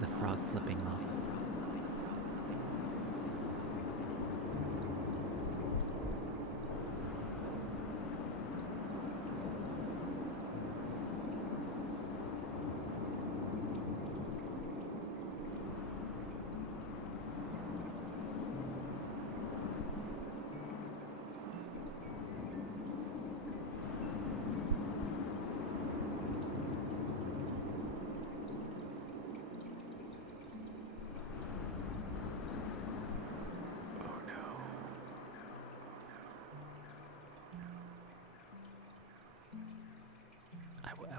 The frog flipping off.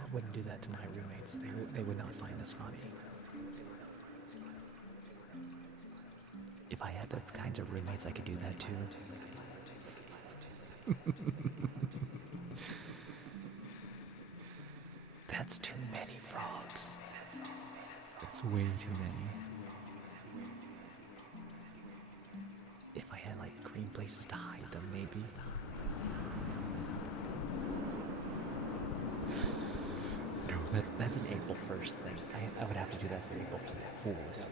I wouldn't do that to my roommates. They would not find this funny. If I had the kinds of roommates, I could do that too. That's too many frogs. That's way too many. places to hide them, maybe. No, that's an April 1st thing. I would have to do that for April Fools.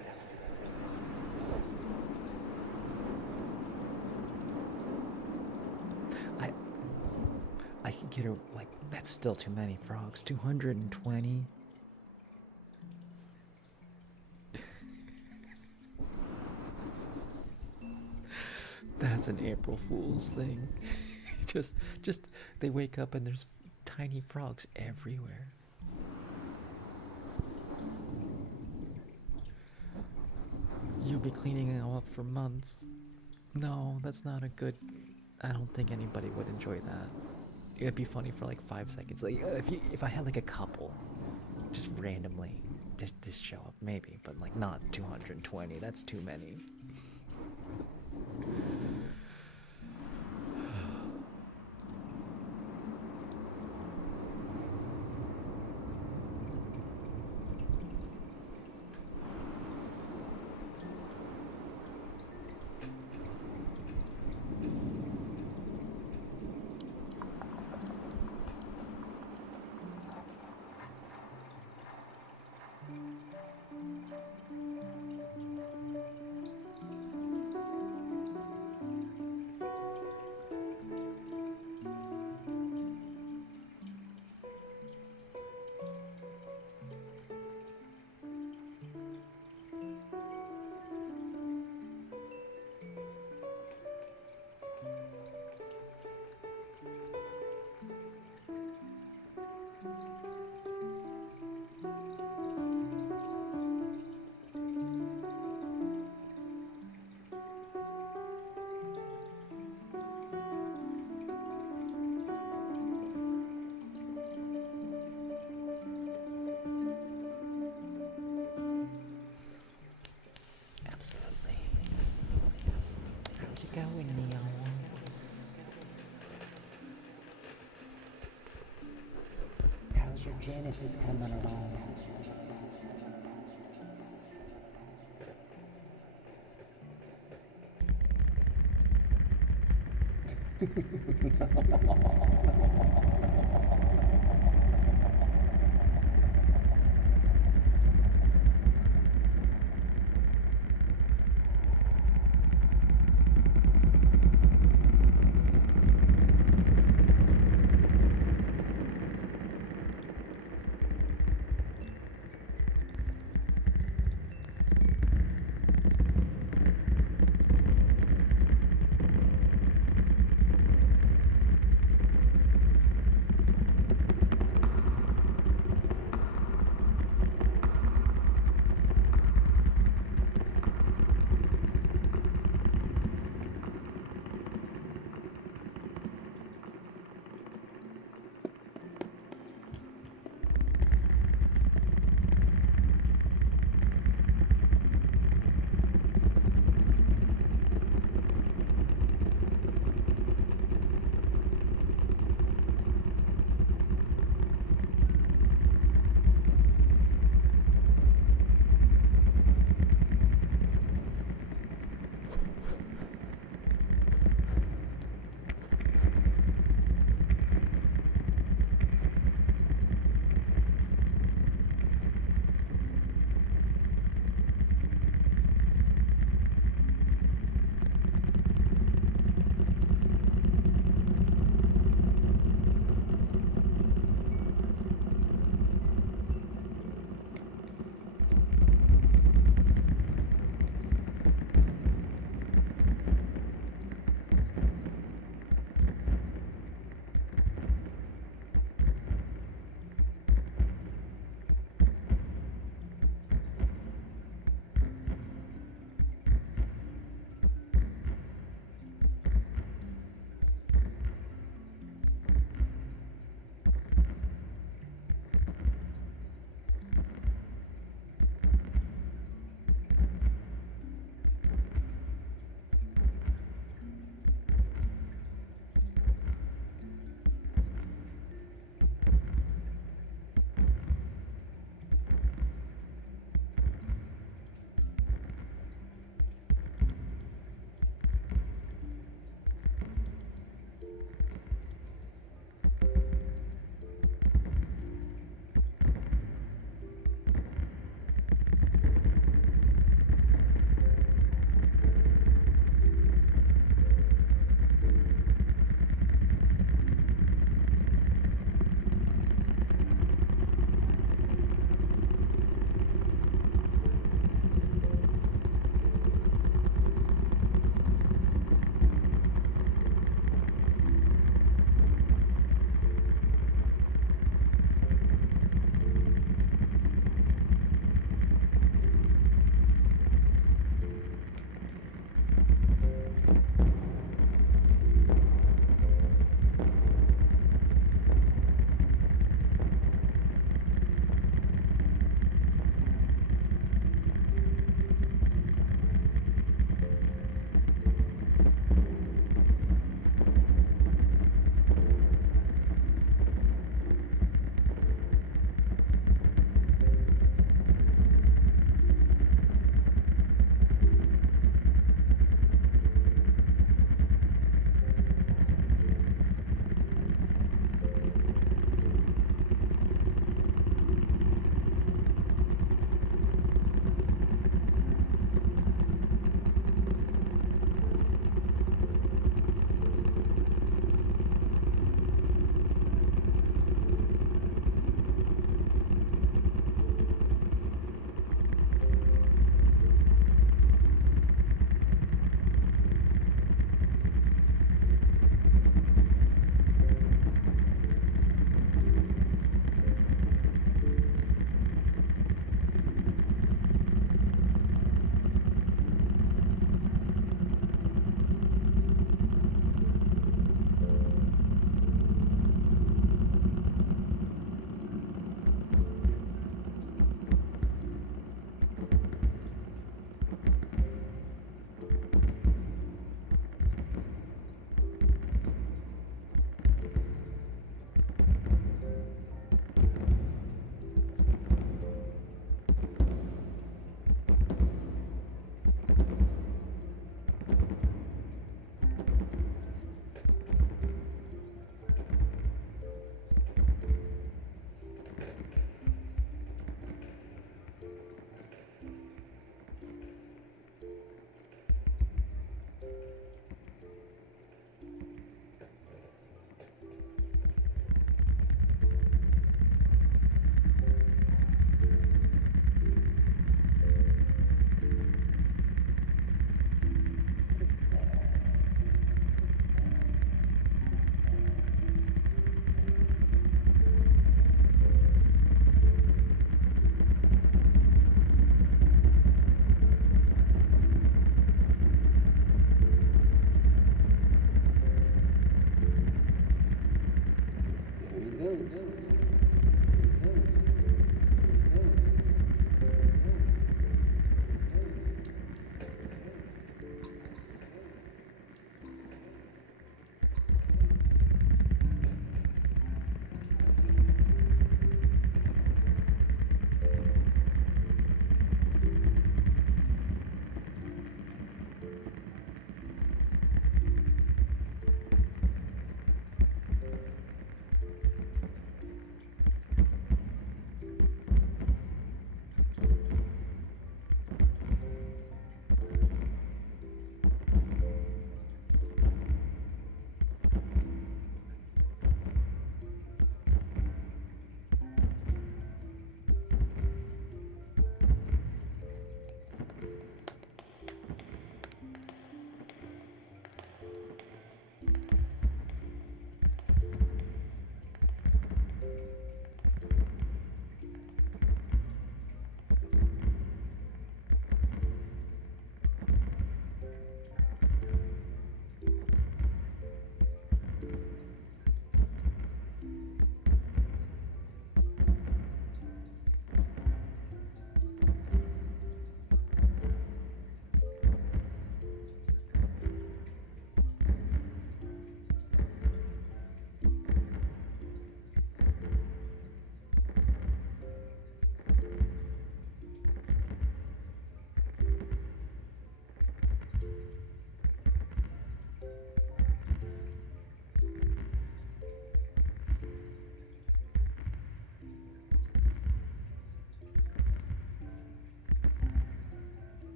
I could get like, that's still too many frogs. 220. That's an April Fool's thing. just they wake up and there's tiny frogs everywhere. You'll be cleaning them up for months. No, that's not a good. I don't think anybody would enjoy that. It'd be funny for like 5 seconds. Like if I had like a couple, just randomly, just show up maybe, but like not 220. That's too many. Absolutely. How's it going, Neil? How's your Genesis coming along?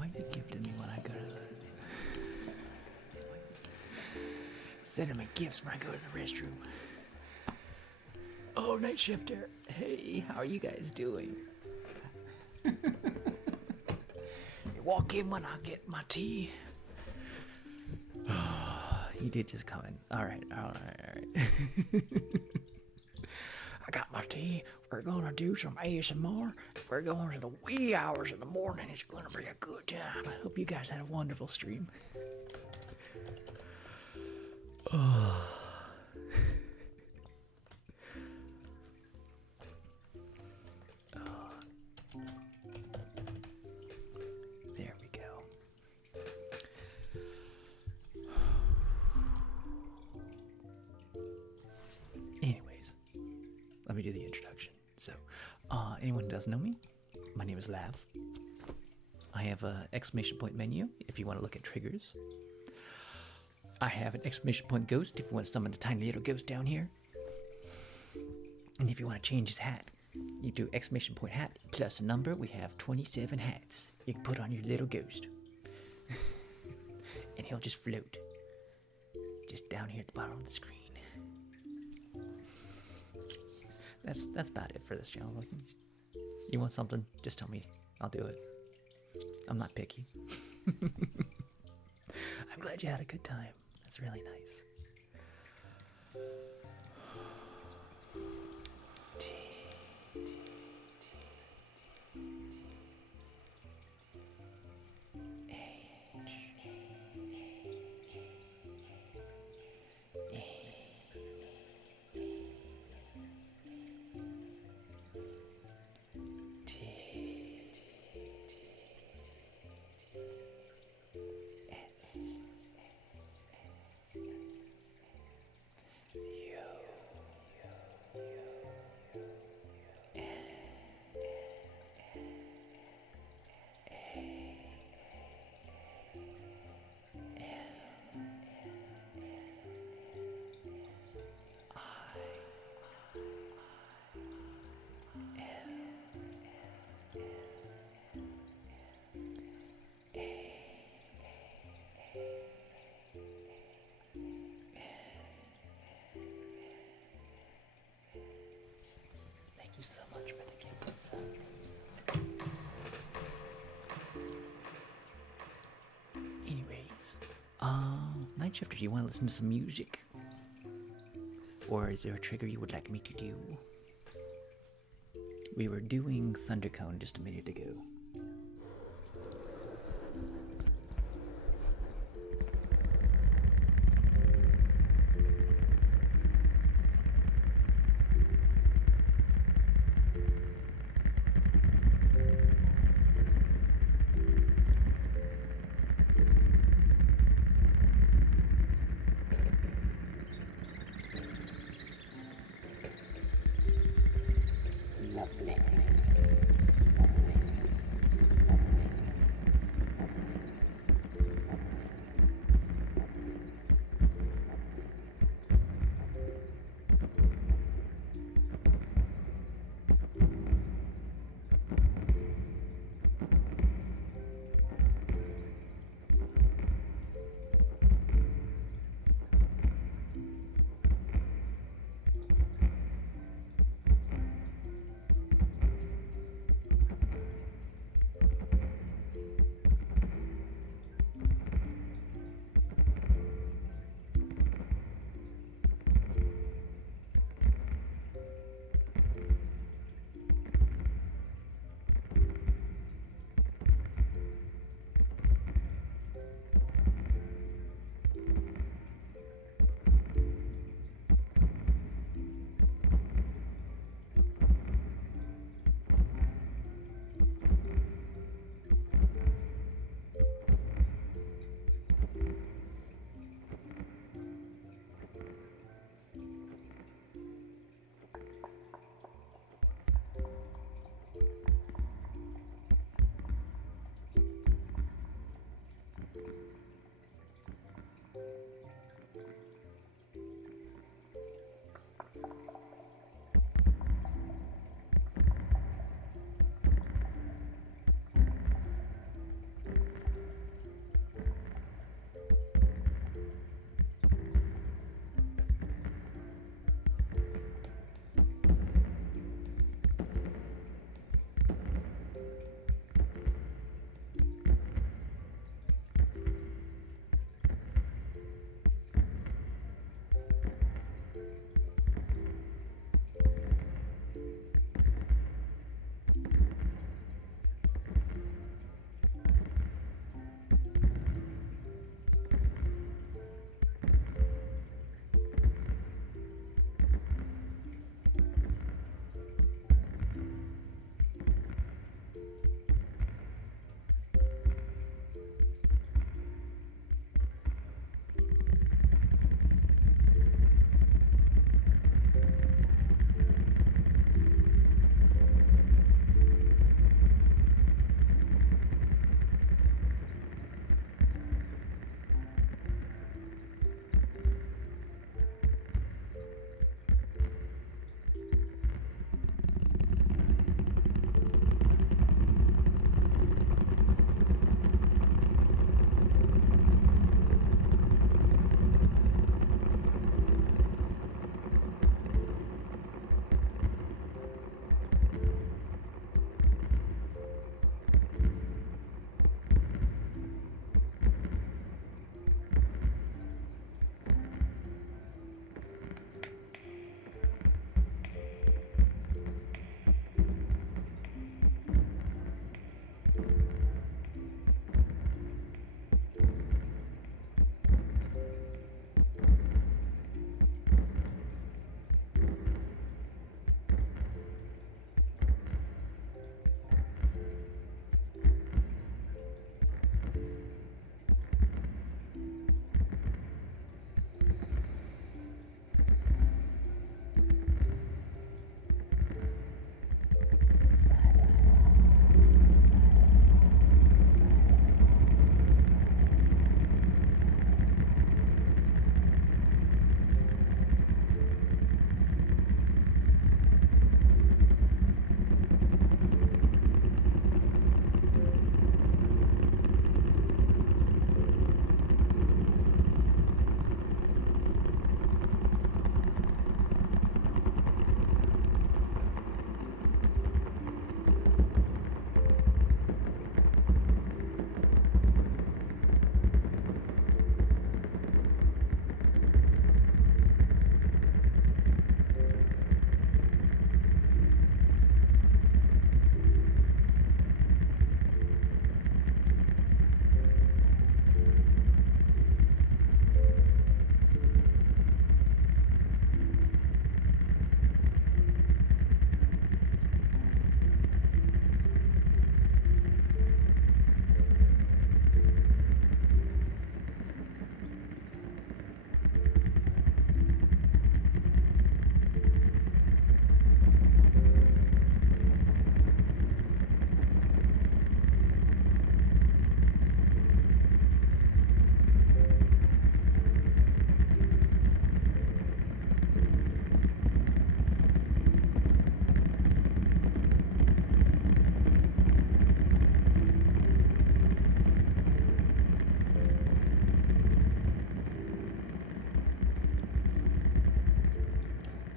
Why are you gifting me when I go to the... Sending me gifts when I go to the restroom. Oh, night shifter. Hey, how are you guys doing? You walk in when I get my tea. You did just come in. All right. I got my tea. We're gonna do some ASMR. We're going to the wee hours in the morning. It's gonna be a good time. I hope you guys had a wonderful stream. There we go. Anyways, let me do the introduction. So, anyone who doesn't know me, my name is Lav. I have an exclamation point menu if you want to look at triggers. I have an exclamation point ghost if you want to summon a tiny little ghost down here. And if you want to change his hat, you do exclamation point hat plus a number. We have 27 hats you can put on your little ghost. And he'll just float. Just down here at the bottom of the screen. That's about it for this channel. You want something? Just tell me. I'll do it. I'm not picky. I'm glad you had a good time. That's really nice. Thank you so much for the gift. Anyways, night shifters, you want to listen to some music? Or is there a trigger you would like me to do? We were doing Thundercone just a minute ago. Lovely. Lovely.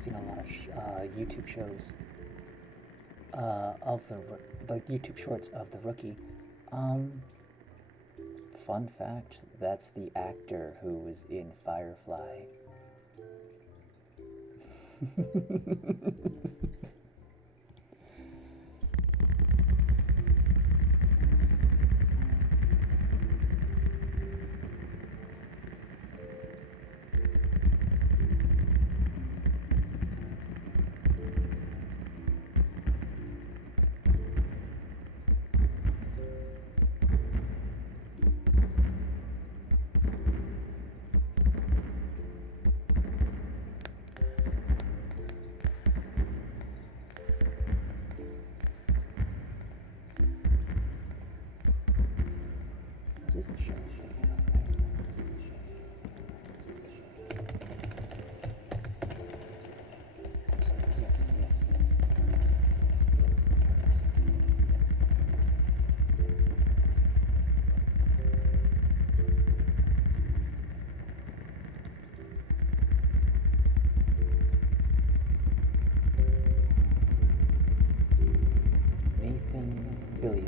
seen a lot of YouTube shows of the YouTube shorts of the rookie. Fun fact, that's the actor who was in Firefly. Just the show. Yes. Nathan, Billy.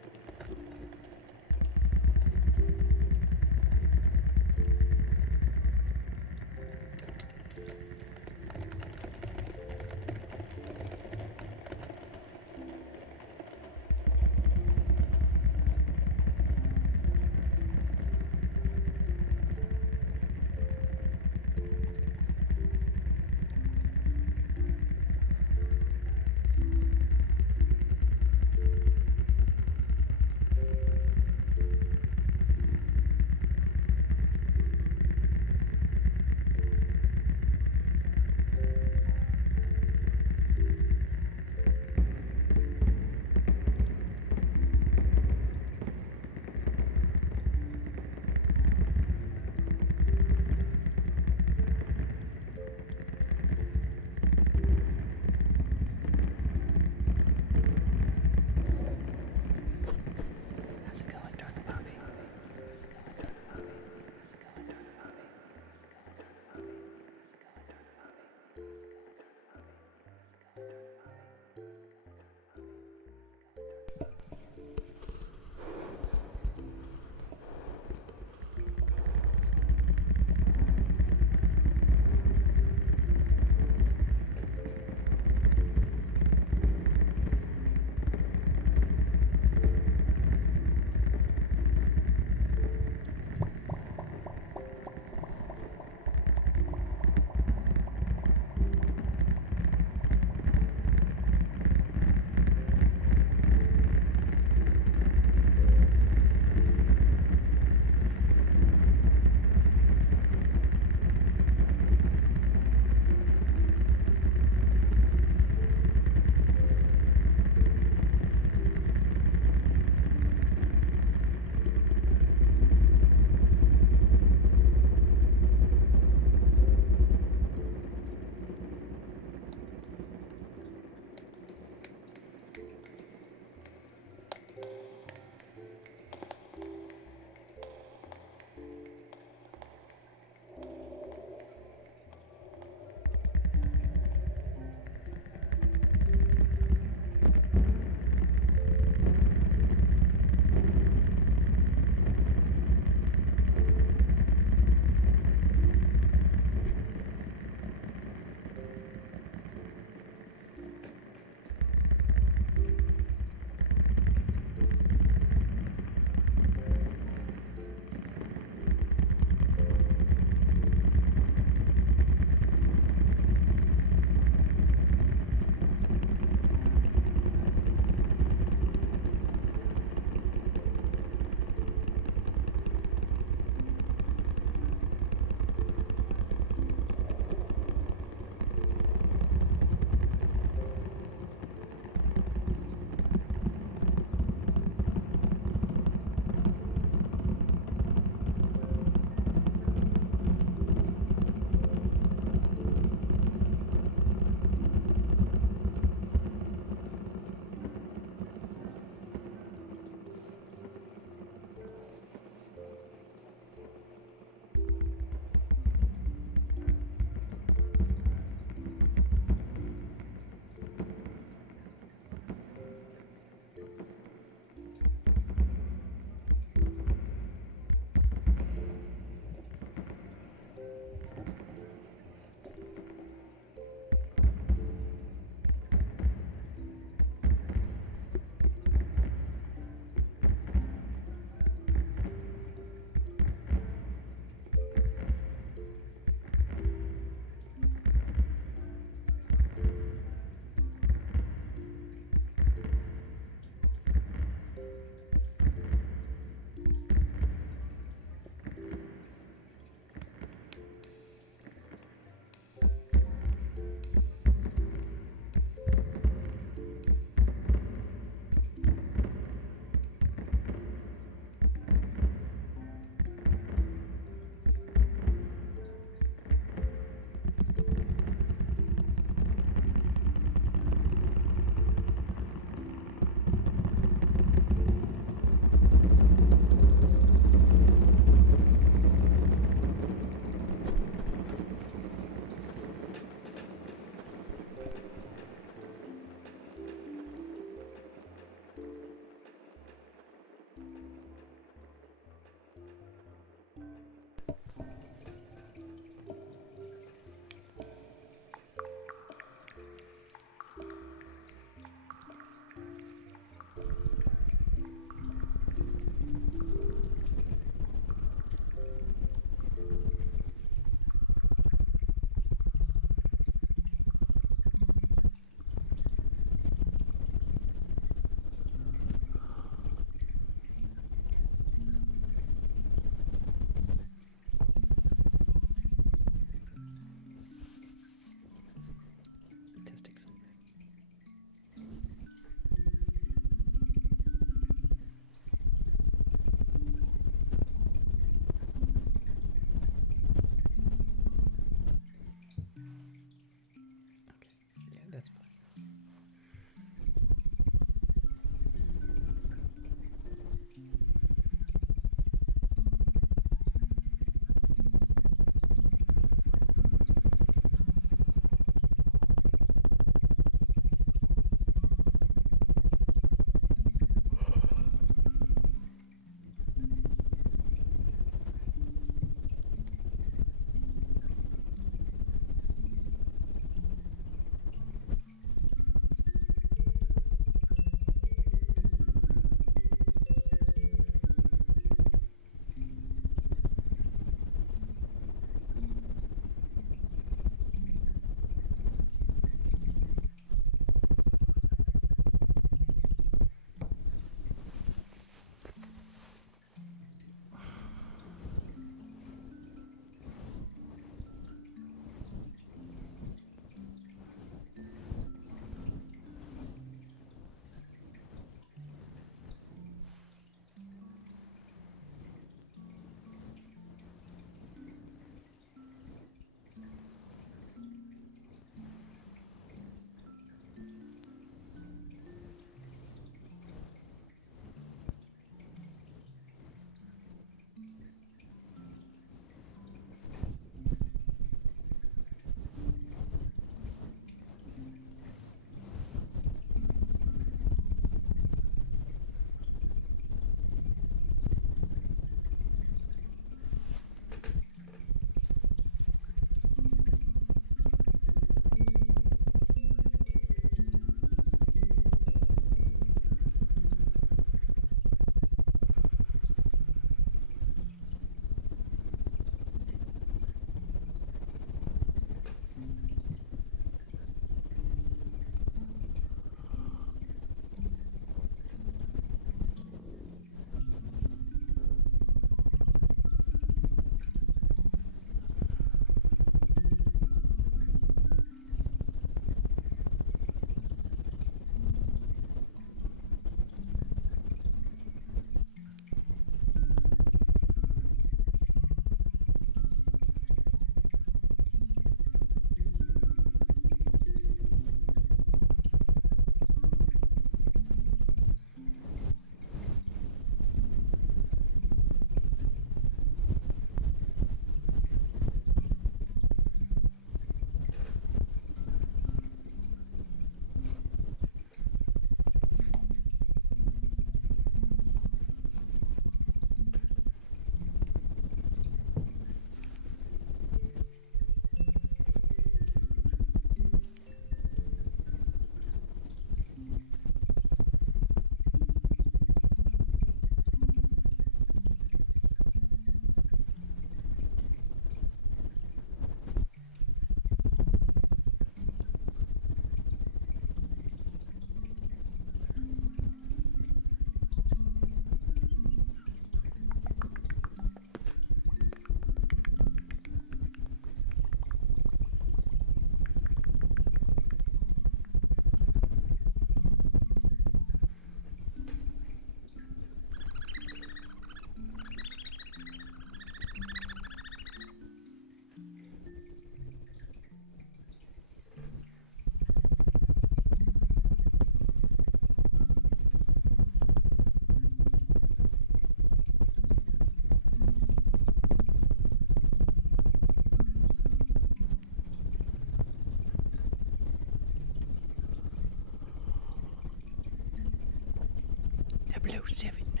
007.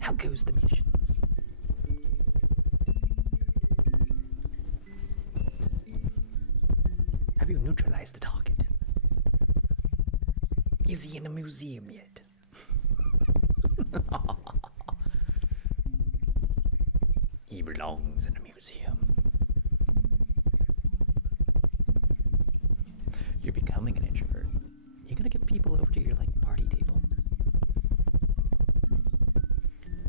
How goes the missions? Have you neutralized the target? Is he in a museum yet? He belongs in a museum. You're becoming an introvert. You're gonna get people over to your party table.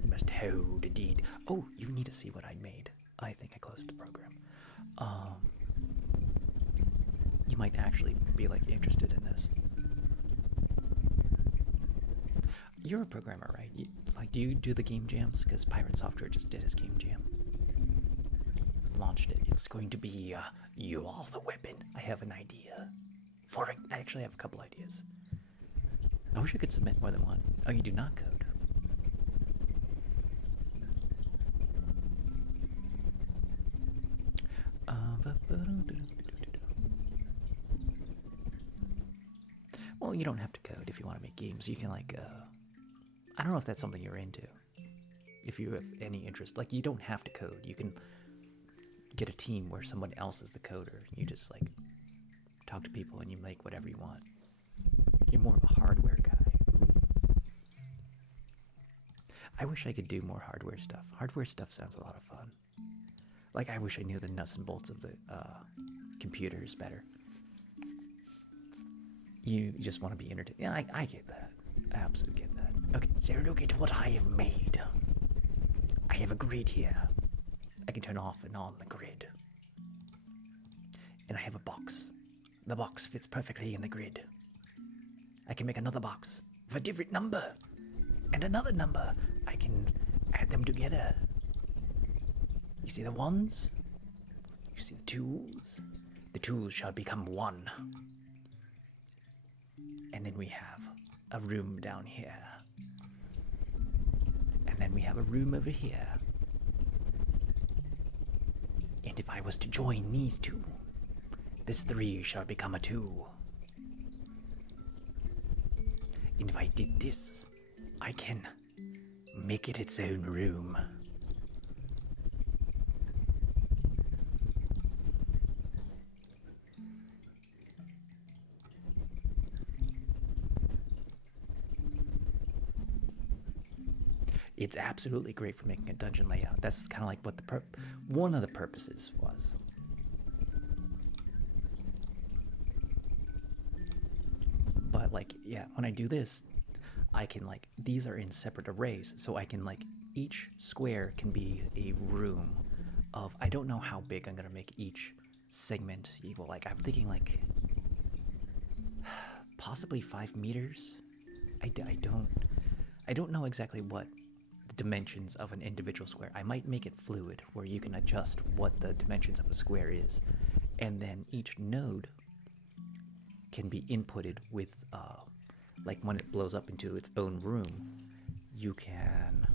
You must hold a deed. Oh, you need to see what I made. I think I closed the program. You might actually be interested in this. You're a programmer, right? Do you do the game jams? Because Pirate Software just did his game jam. Launched it. It's going to be You Are the Weapon. I have an idea. I actually have a couple ideas. I wish I could submit more than one. Oh, you do not code. Well, you don't have to code if you want to make games. You can I don't know if that's something you're into. If you have any interest, you don't have to code. You can get a team where someone else is the coder. You just talk to people and you make whatever you want. You're more of a hardware guy. I wish I could do more hardware stuff. Hardware stuff sounds a lot of fun. I wish I knew the nuts and bolts of the computers better. You just want to be entertained. Yeah, I get that. I absolutely get that. Okay, so look at what I have made. I have a grid here. I can turn off and on the grid. And I have a box. The box fits perfectly in the grid. I can make another box of a different number. And another number. I can add them together. You see the ones? You see the twos? The twos shall become one. And then we have a room down here. And then we have a room over here. And if I was to join these two, this 3 shall become a 2. And if I did this, I can make it its own room. It's absolutely great for making a dungeon layout. That's kind of what one of the purposes was. But yeah, when I do this, I can these are in separate arrays, so I can each square can be a room of, I don't know how big I'm gonna make each segment equal. I'm thinking possibly 5 meters. I don't know exactly what the dimensions of an individual square. I might make it fluid where you can adjust what the dimensions of a square is, and then each node can be inputted with when it blows up into its own room, you can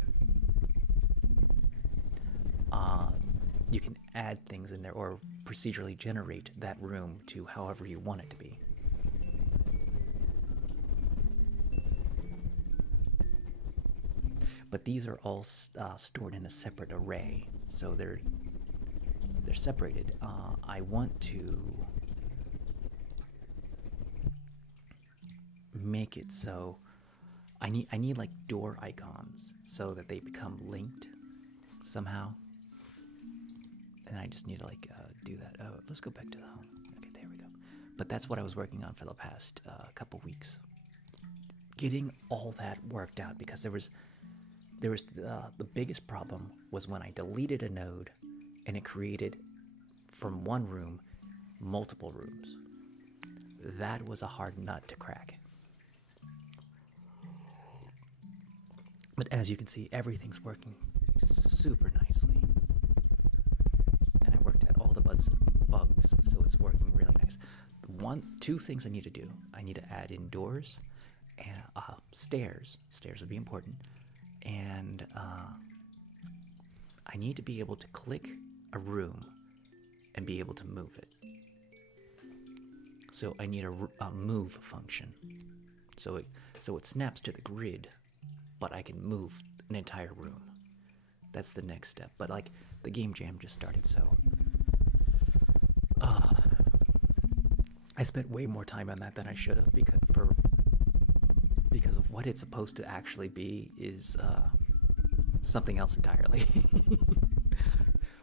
add things in there or procedurally generate that room to however you want it to be. But these are all stored in a separate array, so they're separated. I want to make it so I need door icons so that they become linked somehow, and I just need to do that. Oh, let's go back to the home. Okay, there we go. But that's what I was working on for the past couple weeks, getting all that worked out, because there was the biggest problem was when I deleted a node and it created from one room multiple rooms. That was a hard nut to crack. But as you can see, everything's working super nicely. And I worked out all the bugs, so it's working really nice. Two things I need to do. I need to add in doors and stairs. Stairs would be important. And I need to be able to click a room and be able to move it. So I need a move function. So it snaps to the grid but I can move an entire room. That's the next step. But like the game jam just started, so I spent way more time on that than I should have because of what it's supposed to actually be is something else entirely.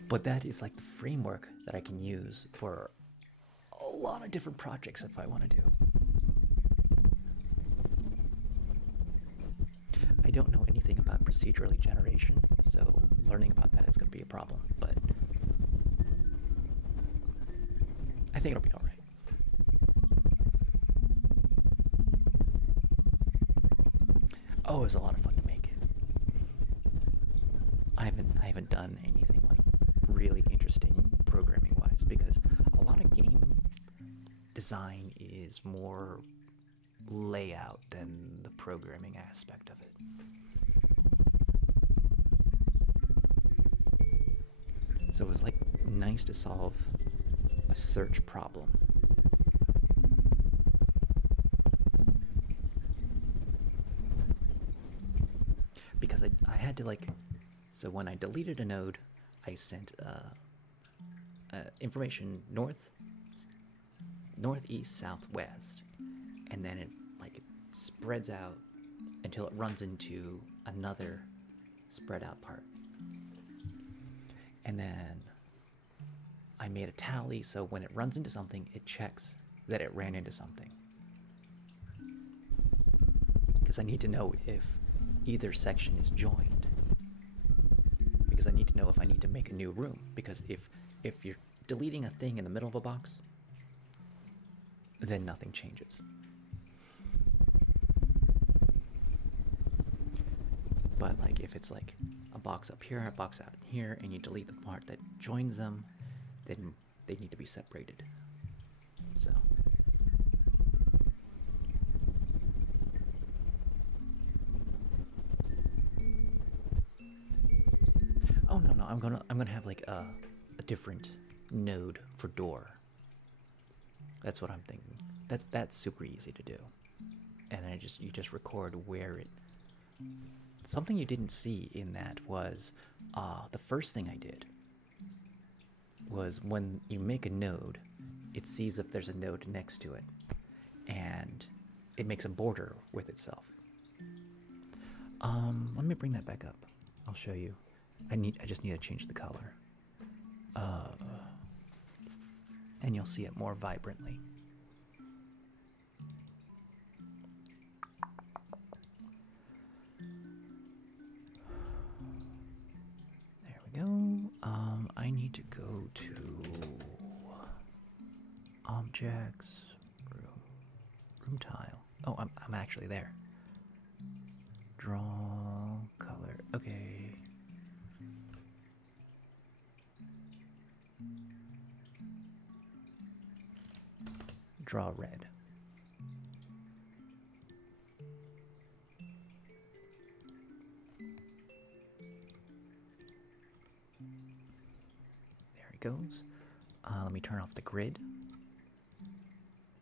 But that is like the framework that I can use for a lot of different projects if I want to do. I don't know anything about procedurally generation, so learning about that is going to be a problem, but I think it'll be all right. Oh, it was a lot of fun to make. I haven't done anything like really interesting programming wise because a lot of game design is more layout than the programming aspect of it. So it was like nice to solve a search problem. Because I had to like, so when I deleted a node, I sent information north, northeast, southwest, and then it spreads out until it runs into another spread out part. And then I made a tally, so when it runs into something, it checks that it ran into something. Because I need to know if either section is joined. Because I need to know if I need to make a new room. Because if you're deleting a thing in the middle of a box, then nothing changes. But like if it's like a box up here, a box out here, and you delete the part that joins them, then they need to be separated. So oh no, I'm gonna have like a different node for door. That's what I'm thinking. That's super easy to do. And then you just record where it. Something you didn't see in that was the first thing I did was when you make a node, it sees if there's a node next to it, and it makes a border with itself. Let me bring that back up. I'll show you. I just need to change the color, and you'll see it more vibrantly. Go. I need to go to objects, room tile. Oh, I'm actually there. Draw color. Okay. Draw red. Goes. Let me turn off the grid.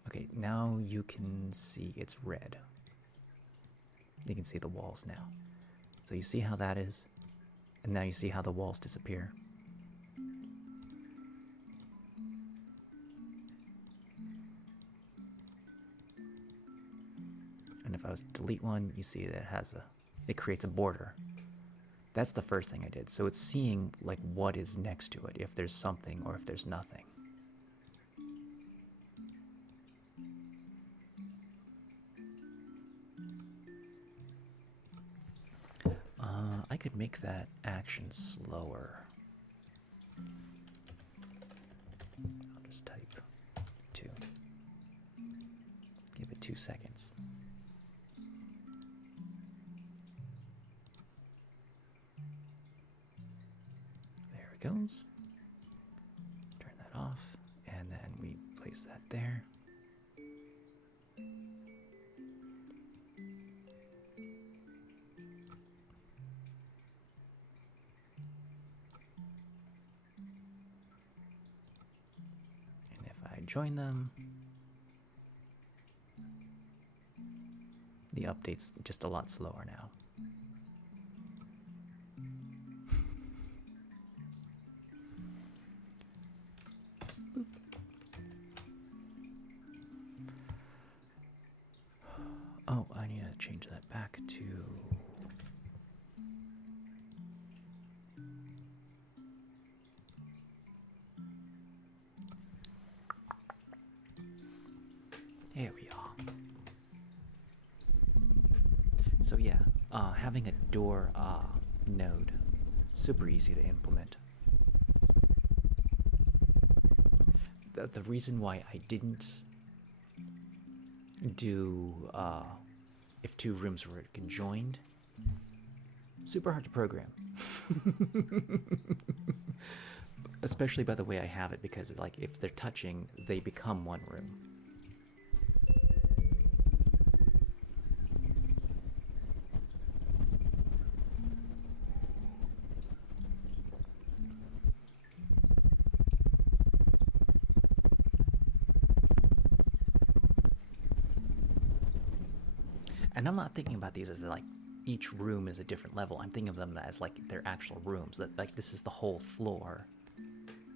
Okay, now you can see it's red. You can see the walls now. So you see how that is? And now you see how the walls disappear. And if I was to delete one, you see that it creates a border. That's the first thing I did. So it's seeing like what is next to it, if there's something or if there's nothing. I could make that action slower. I'll just type 2. Give it 2 seconds. Goes. Turn that off, and then we place that there. And if I join them, the update's just a lot slower now. I need to change that back to... There we are. So yeah, having a door node, super easy to implement. The reason why I didn't do if two rooms were conjoined, super hard to program. Especially by the way I have it, because like if they're touching, they become one room. And I'm not thinking about these as like each room is a different level. I'm thinking of them as like they're actual rooms. That like this is the whole floor,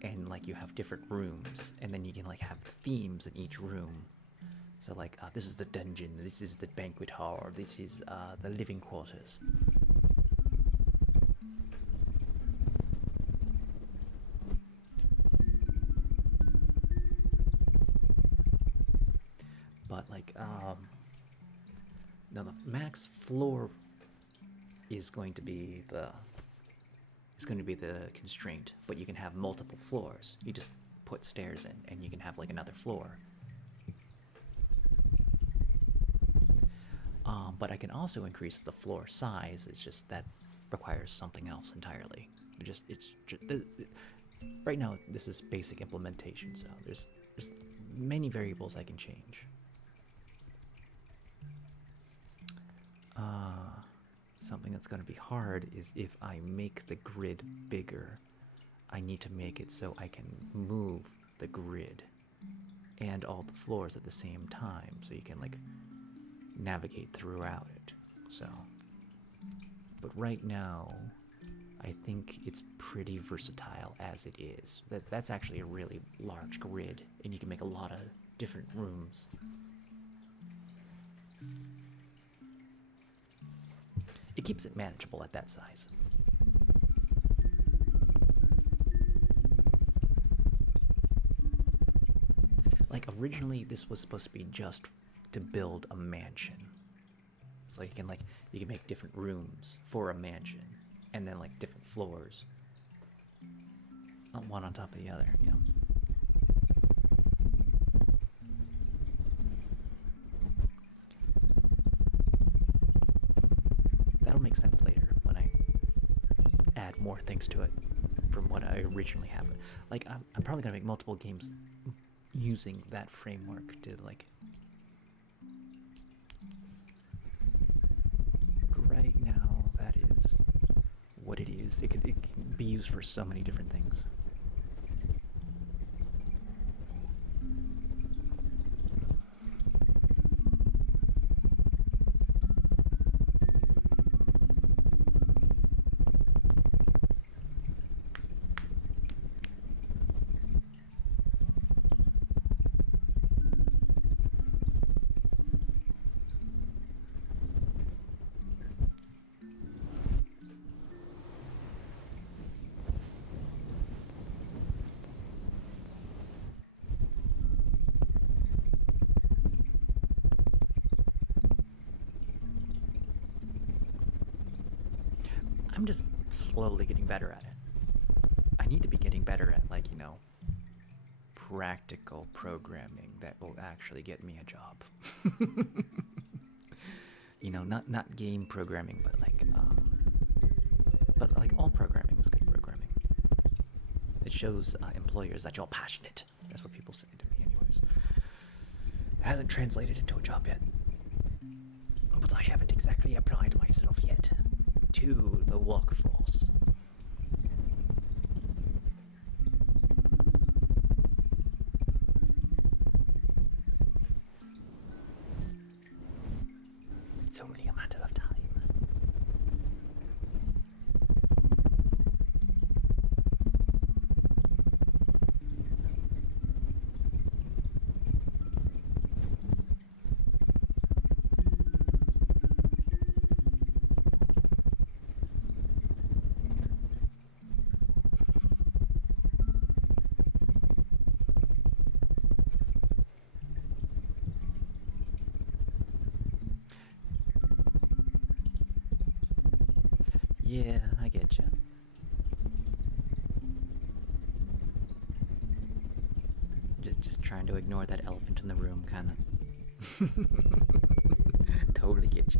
and like you have different rooms, and then you can like have themes in each room. So like this is the dungeon, this is the banquet hall, this is the living quarters. But like now the max floor is going to be the constraint, but you can have multiple floors. You just put stairs in and you can have like another floor. But I can also increase the floor size. It's just that requires something else entirely. Right now this is basic implementation, so there's many variables I can change. Something that's going to be hard is if I make the grid bigger, I need to make it so I can move the grid and all the floors at the same time, so you can like navigate throughout it. So, but right now I think it's pretty versatile as it is. That's actually a really large grid, and you can make a lot of different rooms. It keeps it manageable at that size. Like originally this was supposed to be just to build a mansion. So you can make different rooms for a mansion, and then like different floors, one on top of the other, you know. That'll make sense later when I add more things to it from what I originally have. Like I'm probably gonna make multiple games using that framework to like. Right now, that is what it is. It can be used for so many different things. I'm just slowly getting better at it. I need to be getting better at, like, you know, practical programming that will actually get me a job. You know, not game programming, but like all programming is good programming. It shows employers that you're passionate. That's what people say to me, anyways. It hasn't translated into a job yet, but I haven't exactly applied myself yet to the workforce. It's only a matter of time. Yeah, I get you. Just trying to ignore that elephant in the room, kind of. Totally get you.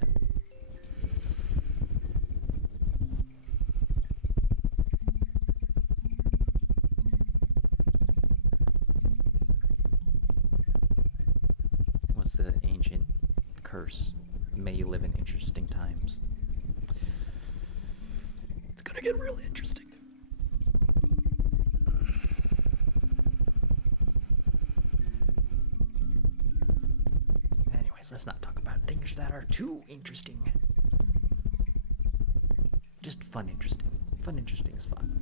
What's the ancient curse? May you live in interesting times. It's gonna get really interesting. Anyways, let's not talk about things that are too interesting. Just fun interesting. Fun interesting is fun.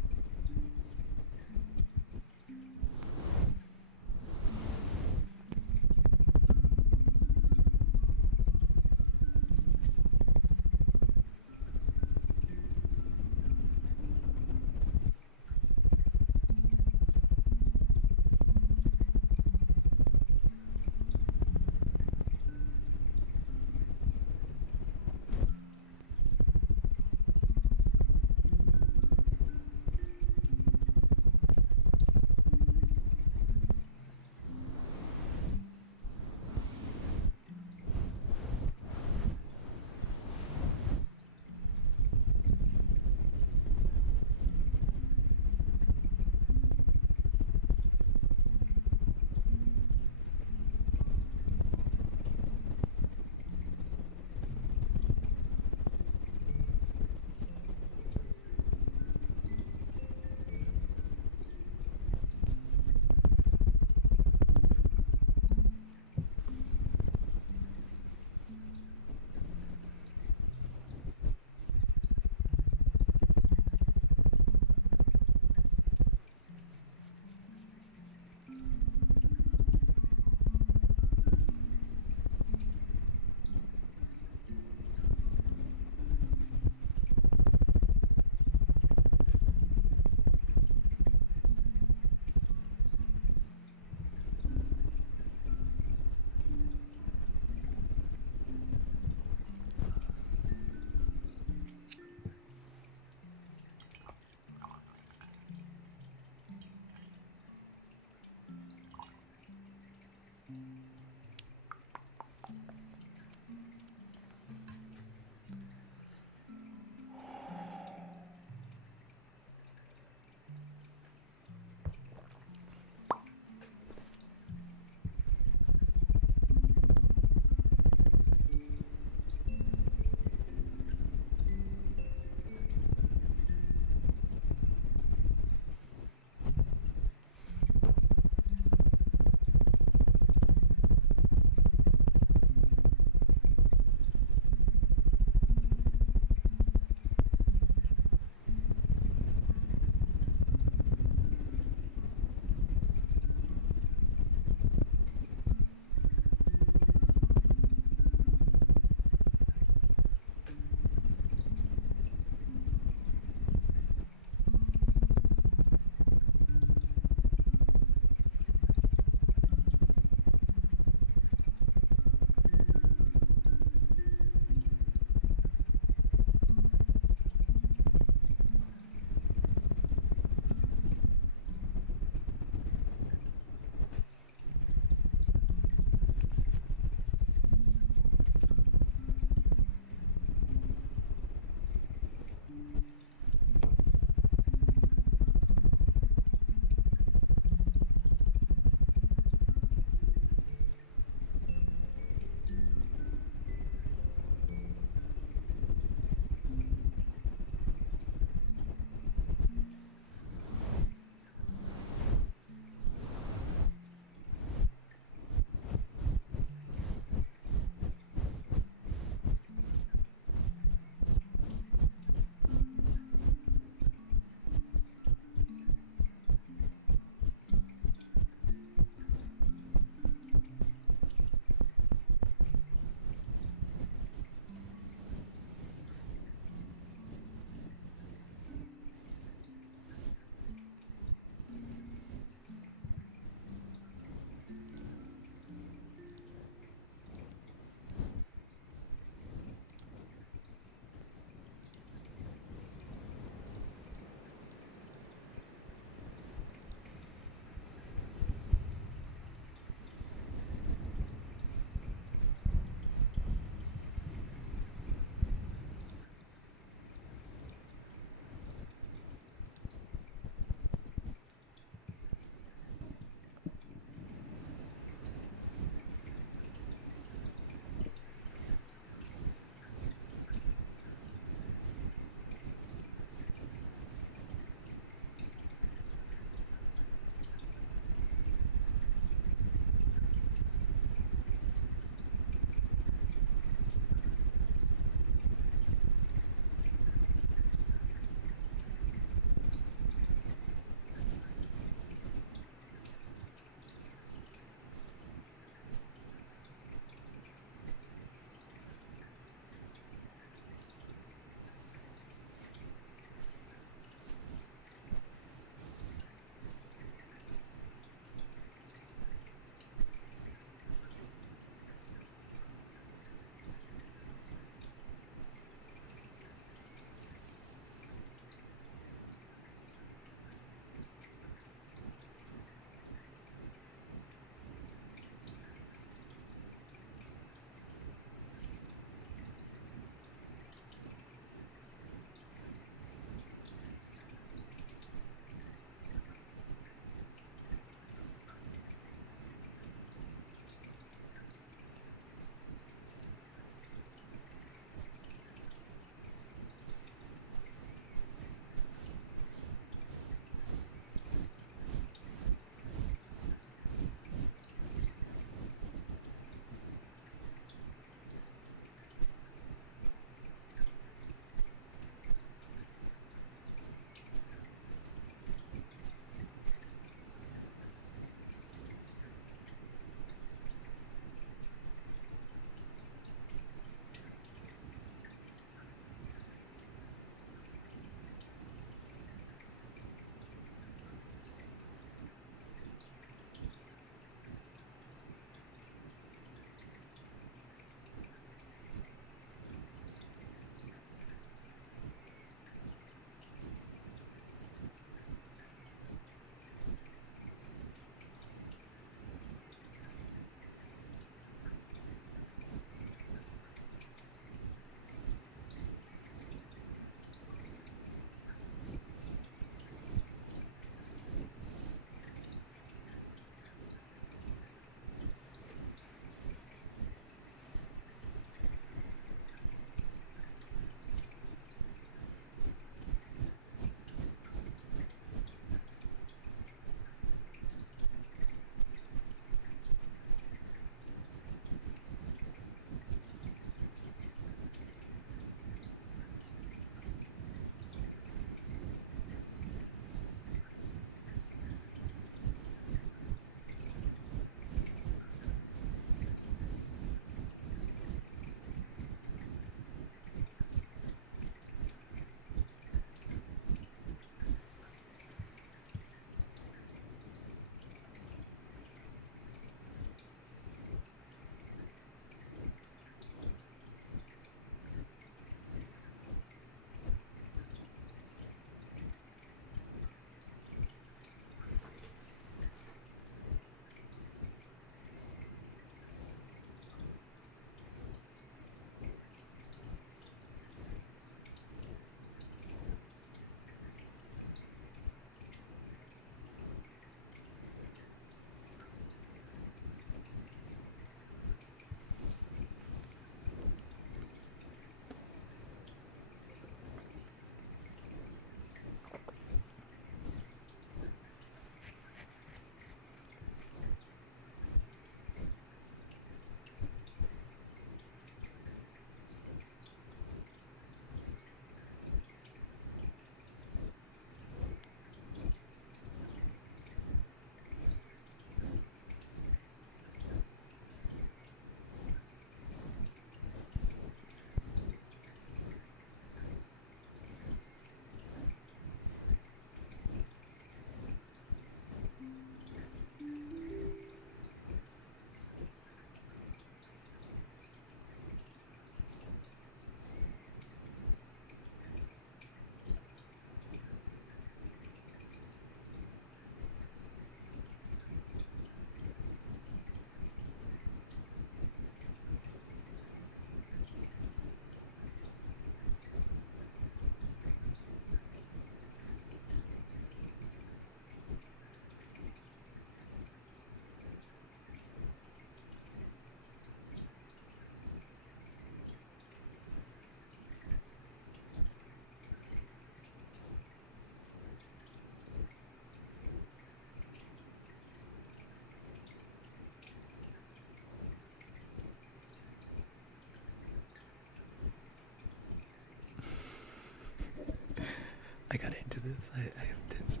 I got into this. I have tense.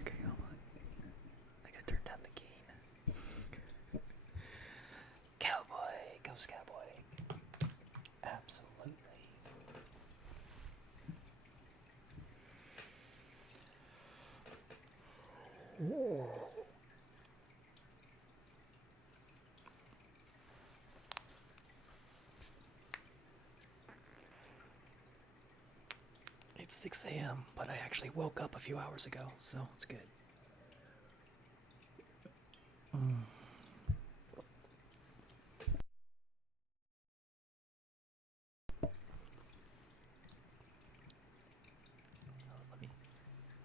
Okay, hold on. I gotta turn down the gain. Cowboy, ghost cowboy. Absolutely. It's 6 a.m., but I actually woke up a few hours ago, so it's good. I'll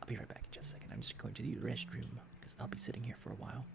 be right back in just a second. I'm just going to the restroom because I'll be sitting here for a while.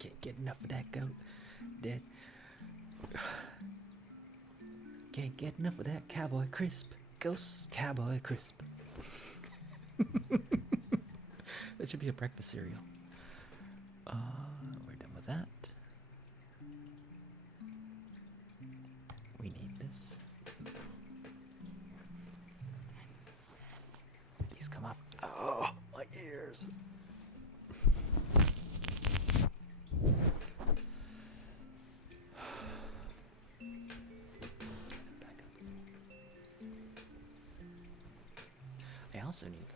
Can't get enough of that goat. Dead. Can't get enough of that cowboy crisp. Ghost cowboy crisp. That should be a breakfast cereal. We're done with that. We need this. These come off. Oh, my ears. Back up. I also need the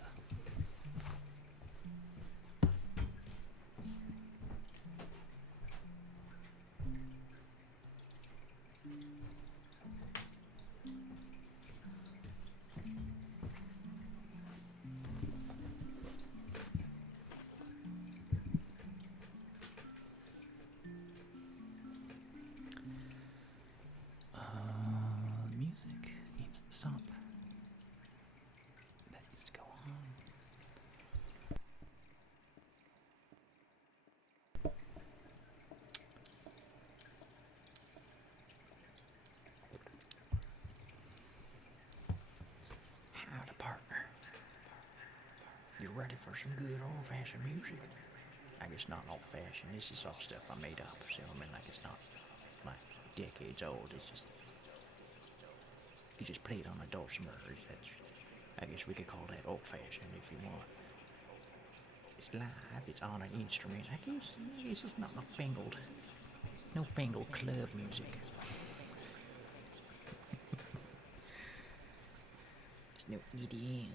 music needs to stop. That needs to go on. Howdy, partner. You ready for some good old-fashioned music? I guess not old-fashioned. This is all stuff I made up. So I mean, like it's not like decades old. It's just you just play it on a dulcimer. That's, I guess we could call that old-fashioned if you want. It's live. It's on an instrument. I guess it's not no fangled club music. It's no EDM.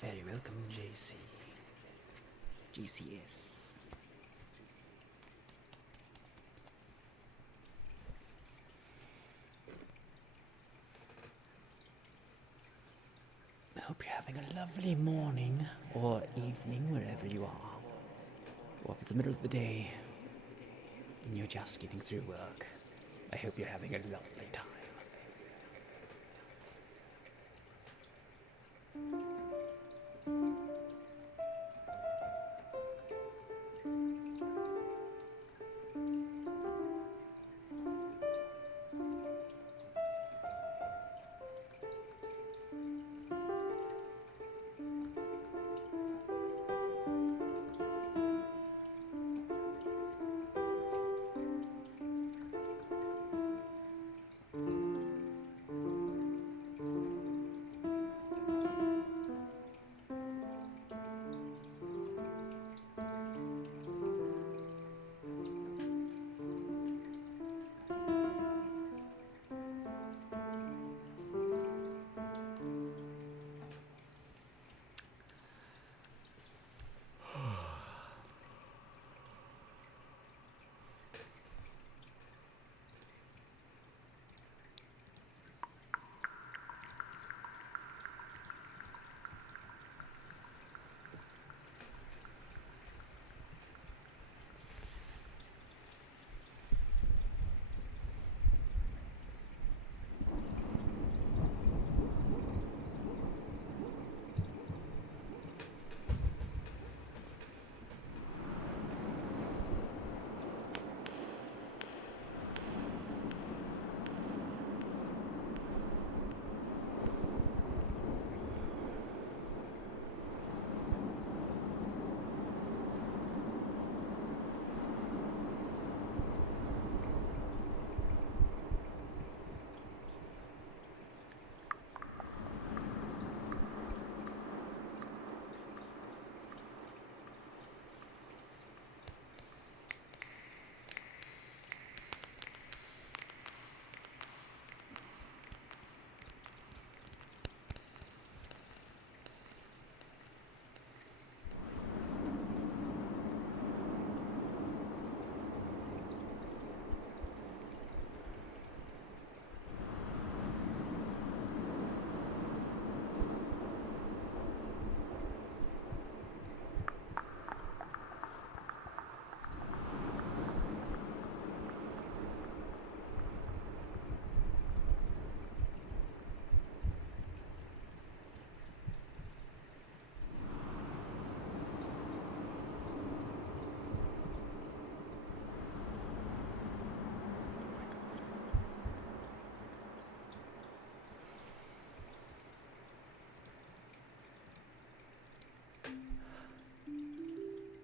very welcome, JC. GCS. I hope you're having a lovely morning or evening wherever you are. Or if it's the middle of the day and you're just getting through work, I hope you're having a lovely time.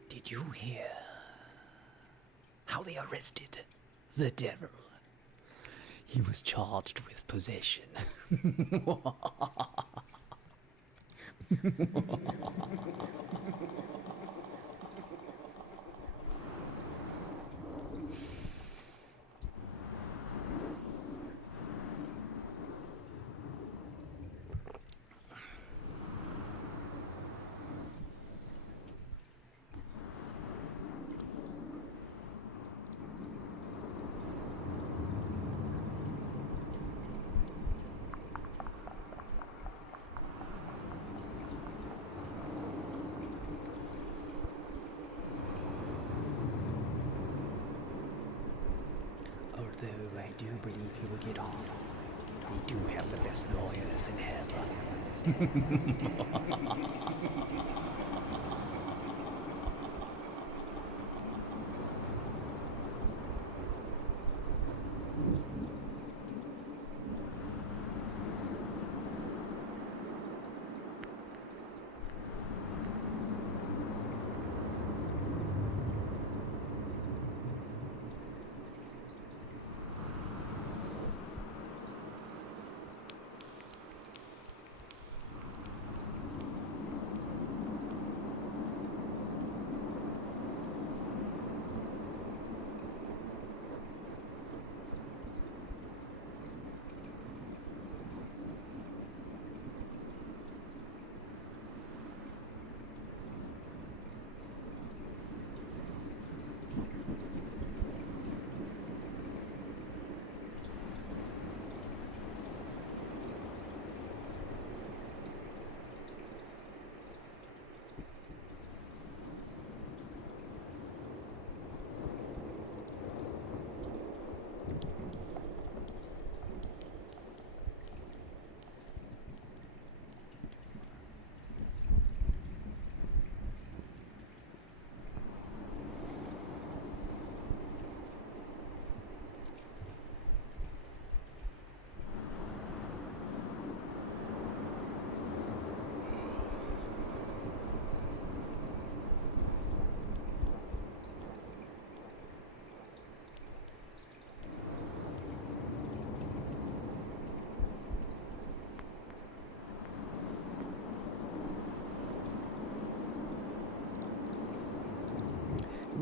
Did you hear how they arrested the devil? He was charged with possession. Although I do believe he will get off. They do have the best lawyers in heaven.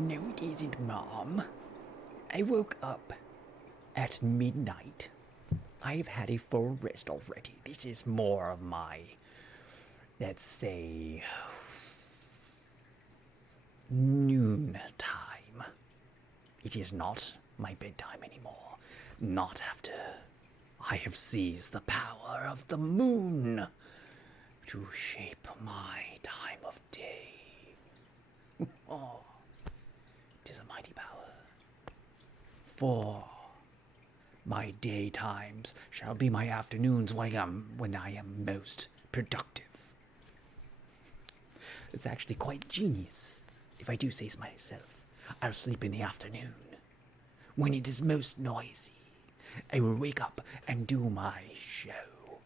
No, it isn't, Mom. I woke up at midnight. I've had a full rest already. This is more of my, let's say, noon time. It is not my bedtime anymore. Not after I have seized the power of the moon to shape my time of day. Oh, it is a mighty power. For my daytimes shall be my afternoons when I am most productive. It's actually quite genius, if I do say so myself. I'll sleep in the afternoon, when it is most noisy. I will wake up and do my show.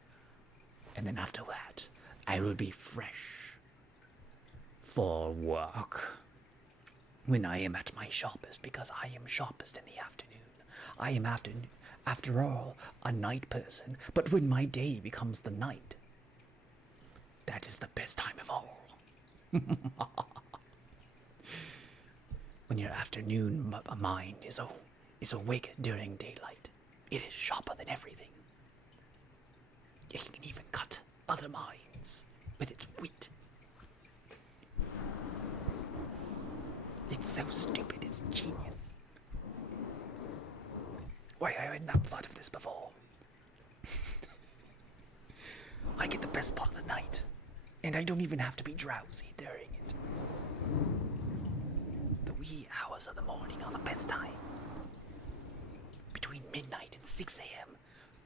And then after that, I will be fresh for work. When I am at my sharpest, because I am sharpest in the afternoon. I am, after all, a night person. But when my day becomes the night, that is the best time of all. When your afternoon mind is awake during daylight, it is sharper than everything. It can even cut other minds with its wit. It's so stupid, it's genius. Why I had not thought of this before. I get the best part of the night, and I don't even have to be drowsy during it. The wee hours of the morning are the best times. Between midnight and 6 a.m.,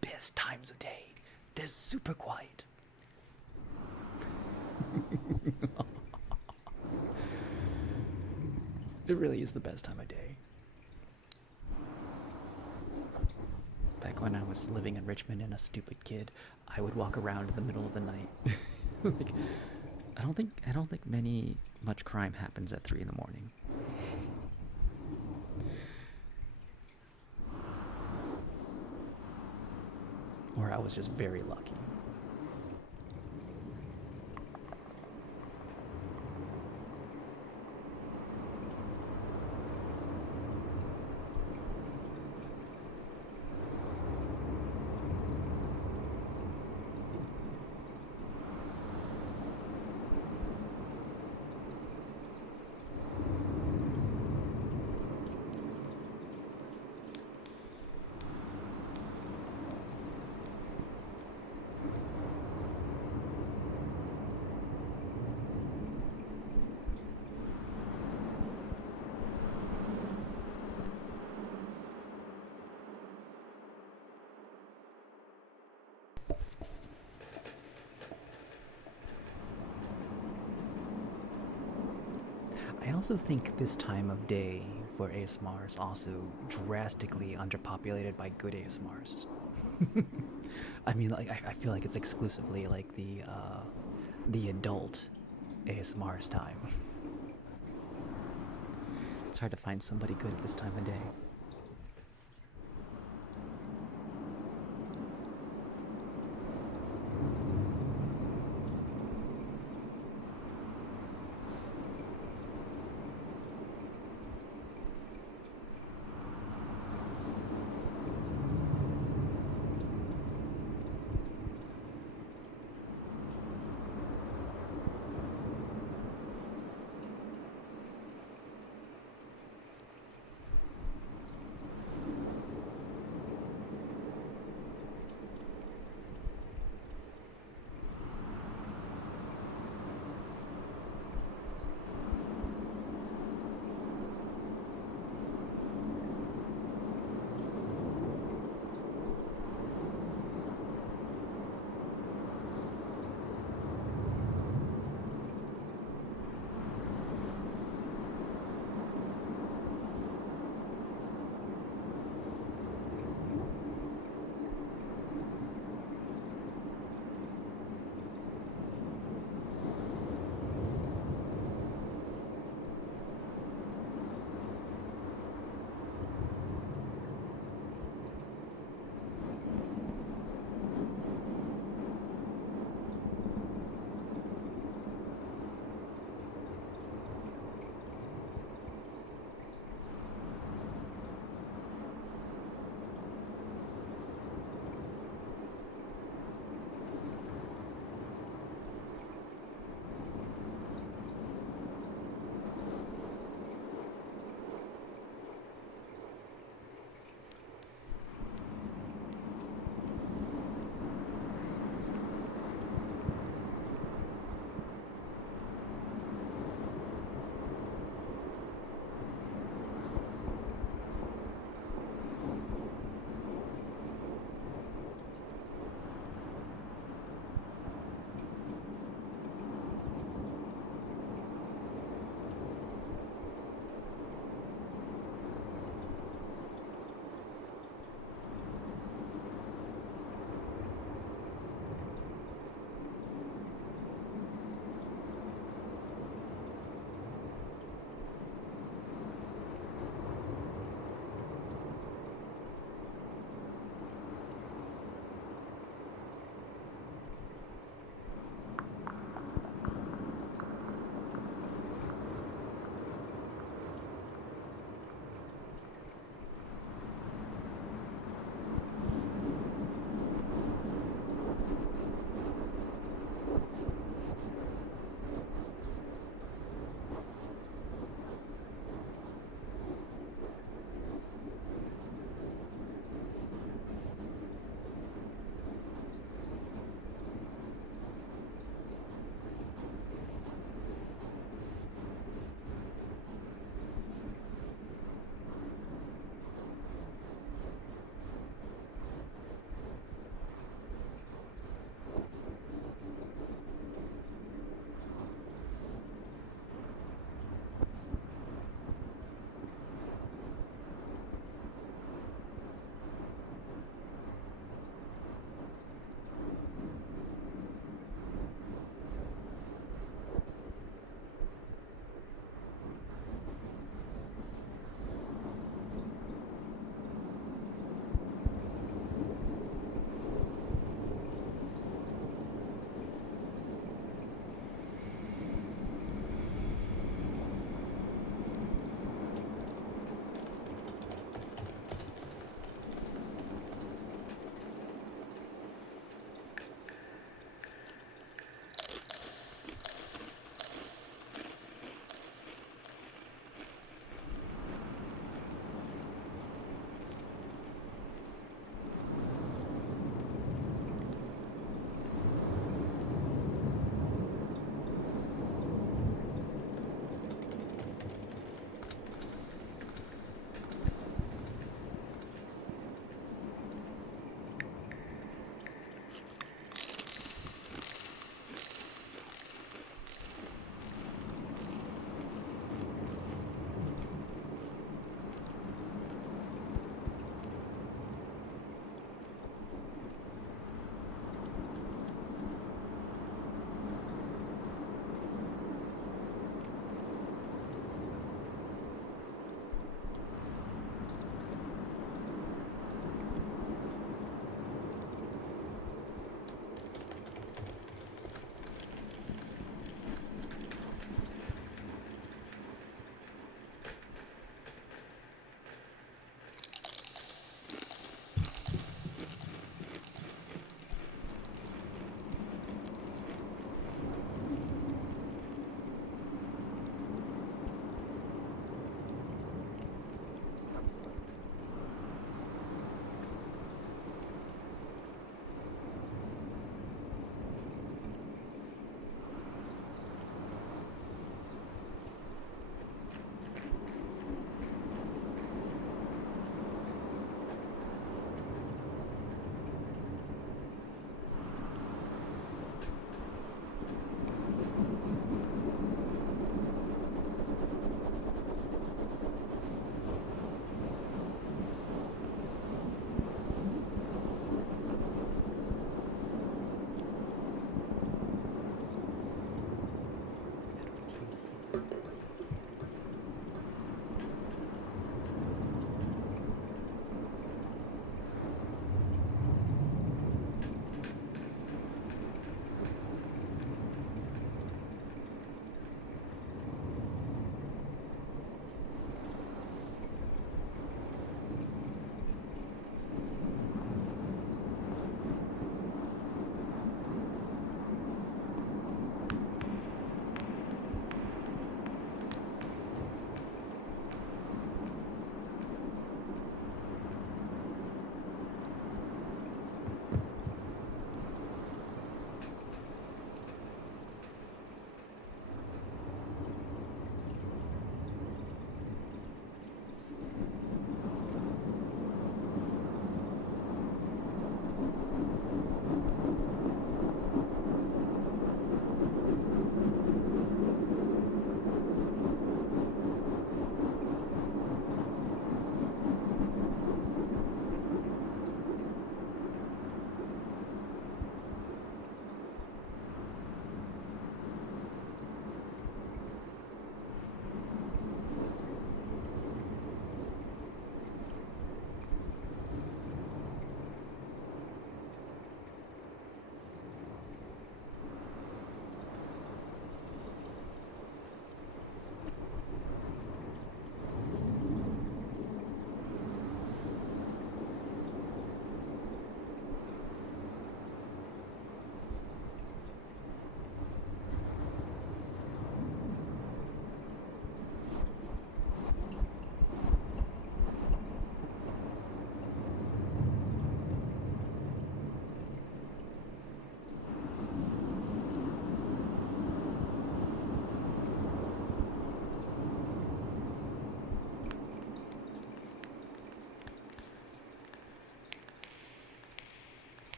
best times of day. They're super quiet. It really is the best time of day. Back when I was living in Richmond and a stupid kid, I would walk around in the middle of the night. Like, I don't think much crime happens at 3 in the morning. Or I was just very lucky. I also think this time of day for ASMR is also drastically underpopulated by good ASMRs. I mean, like, I feel like it's exclusively like the adult ASMR's time. It's hard to find somebody good at this time of day.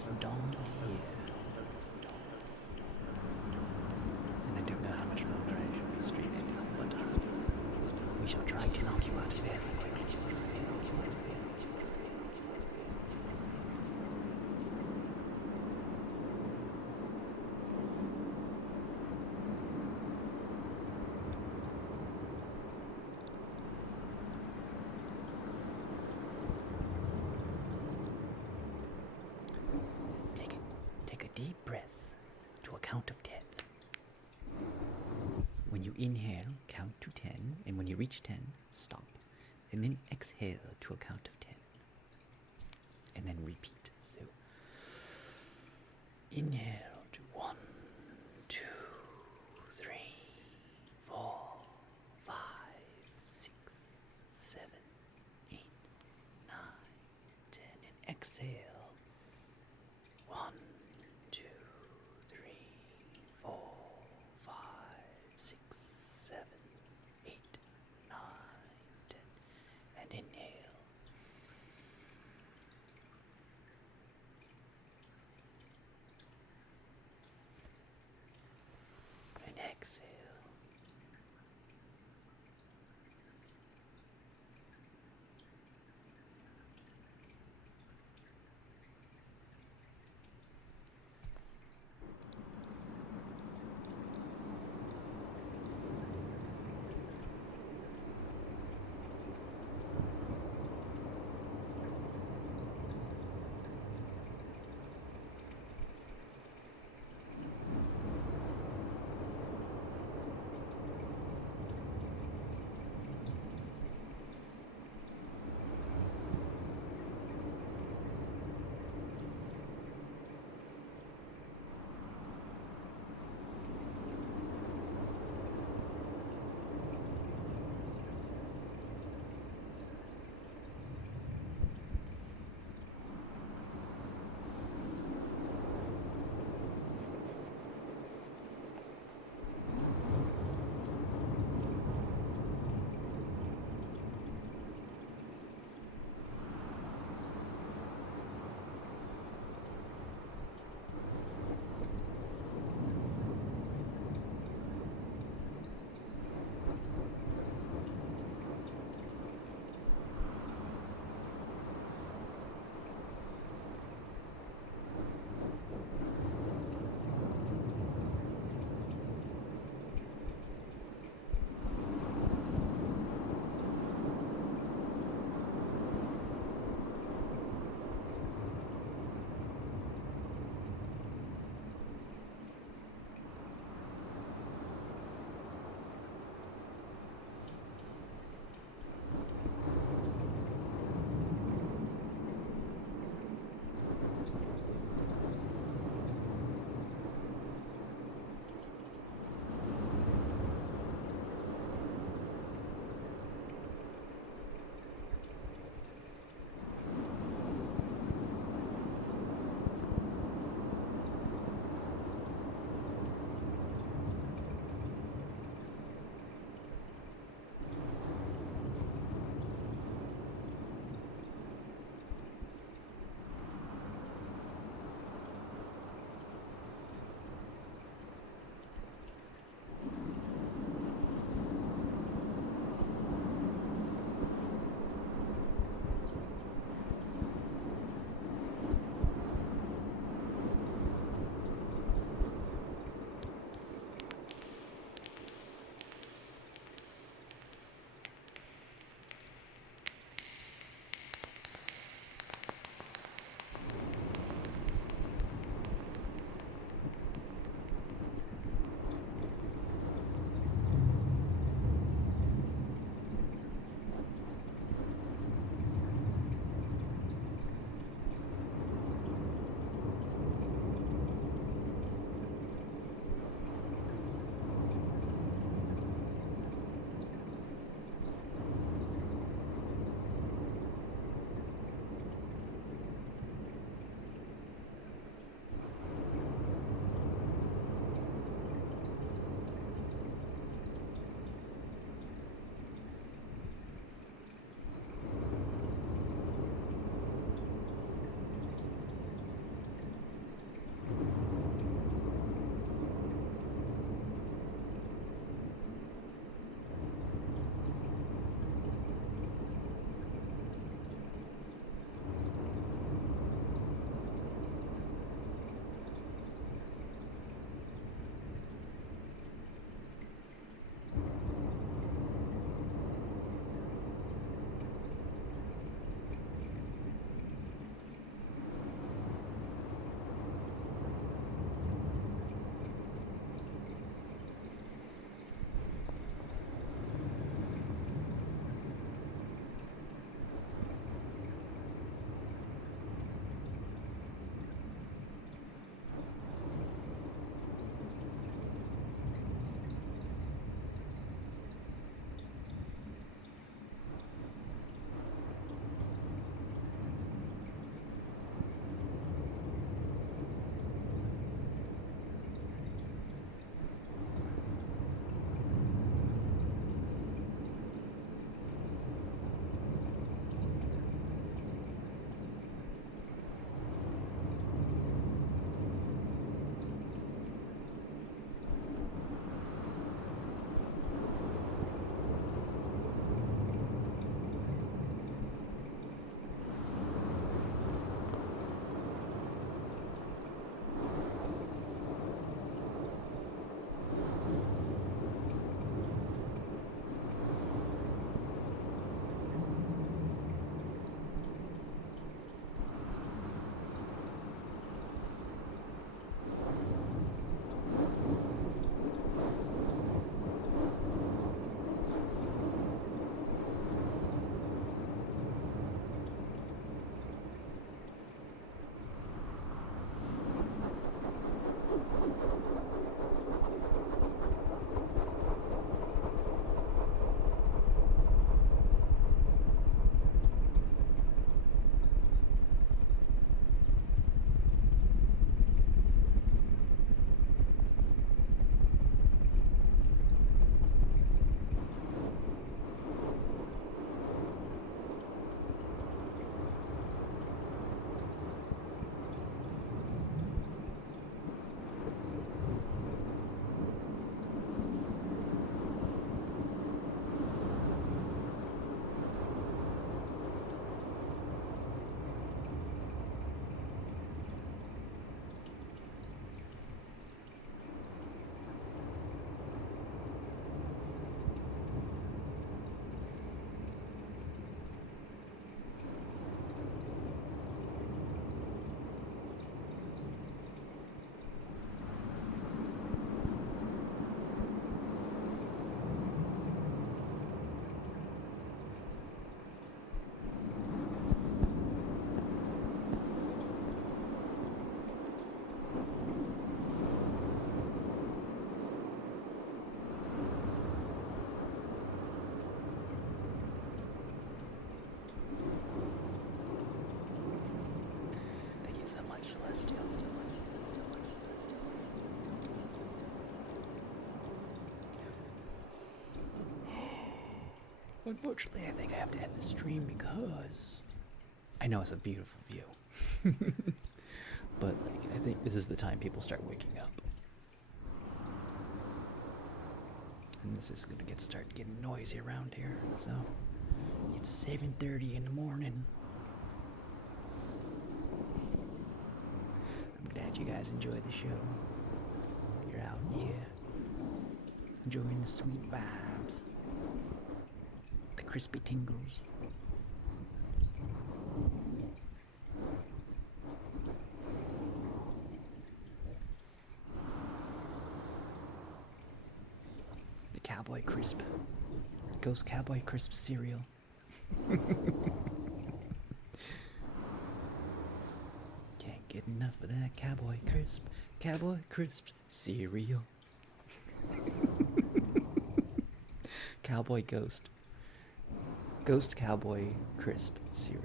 It's dawn here. And I don't know how much longer I should be streaming, but we shall try to knock you out fairly quickly. Take a deep breath to a count of 10. When you inhale, count to 10, and when you reach 10, stop. And then exhale to a count of 10. And then repeat. So, inhale to 1, 2, 3, 4, 5, 6, 7, 8, 9, 10, and exhale. 1, 2, 3, 4, 5, 6, 7, 8, 9, 10, and inhale. And exhale. Unfortunately, I think I have to end the stream because I know it's a beautiful view. But like, I think this is the time people start waking up. And this is gonna start getting noisy around here, so it's 7:30 in the morning. I'm glad you guys enjoyed the show. You're out here enjoying the sweet vibes, the crispy tingles. The Cowboy Crisp, Ghost Cowboy Crisp cereal. Can't get enough of that Cowboy Crisp cereal. Cowboy Ghost Cowboy Crisp cereal.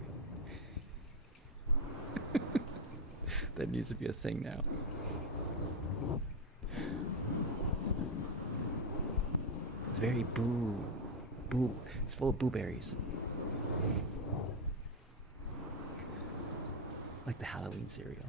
That needs to be a thing now. It's very boo. It's full of blueberries. Like the Halloween cereal.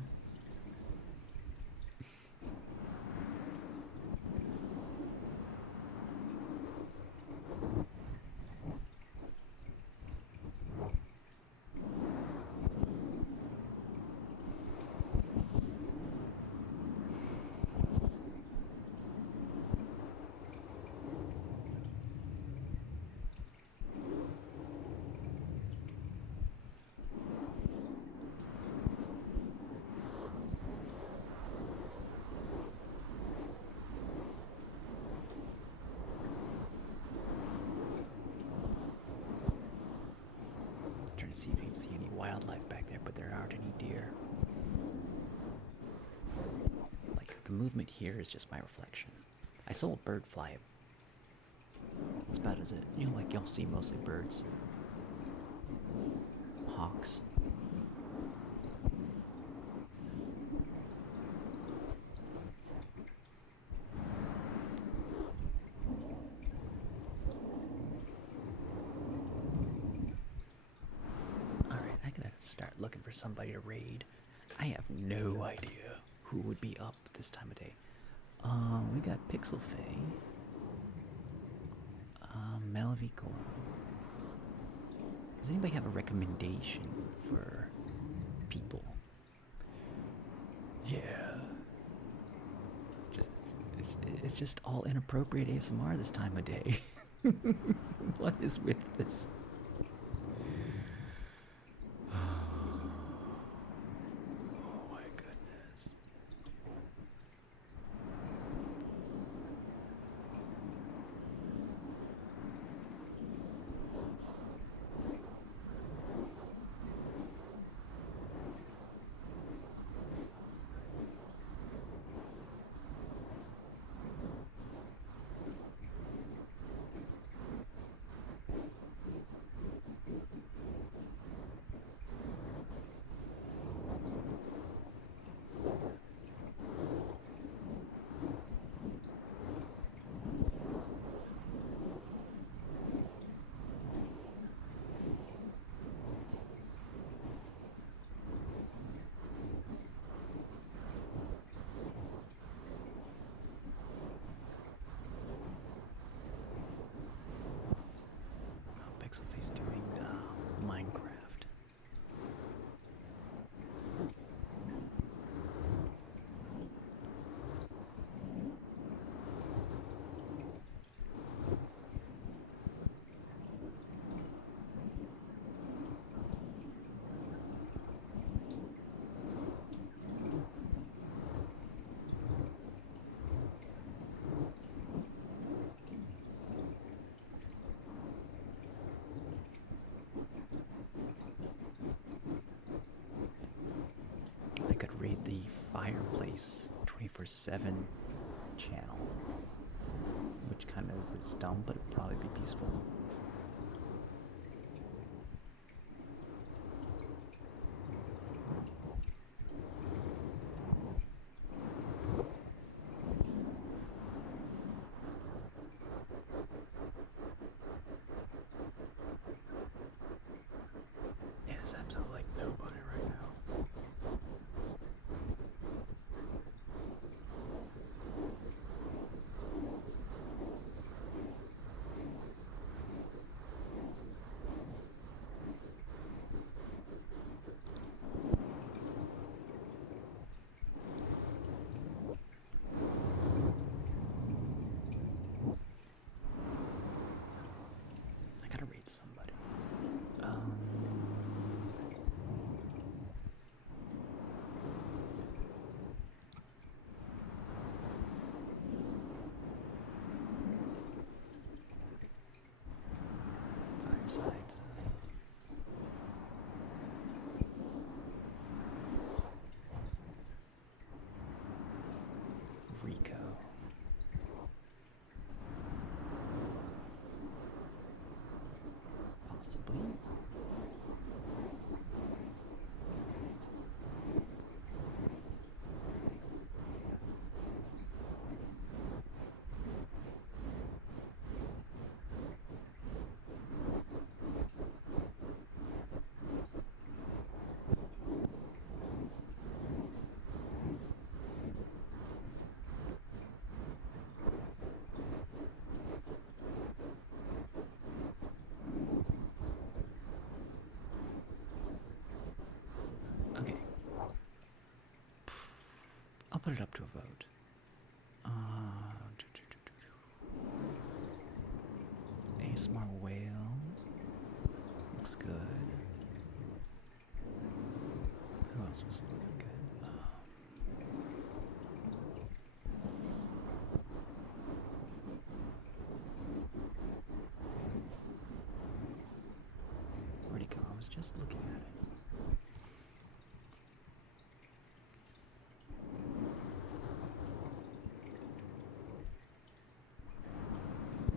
Trying to see if you can see any wildlife back there, but there aren't any deer. Like, the movement here is just my reflection. I saw a bird fly. That's about as it. You know, like, you'll see mostly birds. Hawks. Start looking for somebody to raid. I have no idea who would be up this time of day. We got Pixel Faye. Malavico. Does anybody have a recommendation for people? Yeah. It's just all inappropriate ASMR this time of day. What is with this? Pixelface doing Minecraft. I could read the Fireplace 24/7 channel, which kind of is dumb, but it'd probably be peaceful. put it up to a vote. ASMR whale. Looks good. Who else was looking good? Where'd he go? I was just looking at it.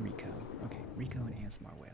Rico. Okay, Rico and ASMR whale.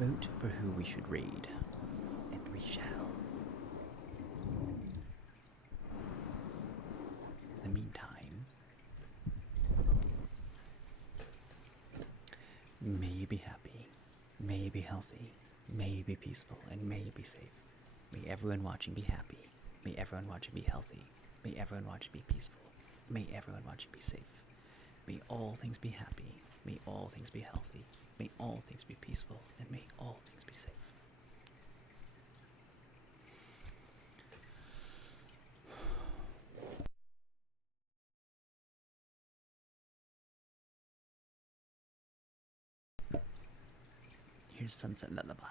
Vote for who we should raid, and we shall. In the meantime, may be happy, may be healthy, may be peaceful, and may be safe. May everyone watching be happy, may everyone watching be healthy, may everyone watching be peaceful, may everyone watching be safe. May all things be happy, may all things be healthy, may all things be peaceful, and may all things be safe. Here's Sunset Lullaby.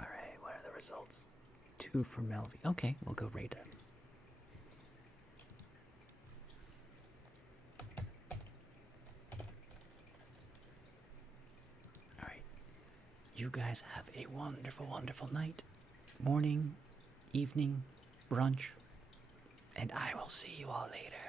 Alright, what are the results? 2 for Melvie. Okay, we'll go raid him. Alright. You guys have a wonderful, wonderful night, morning, evening, brunch, and I will see you all later.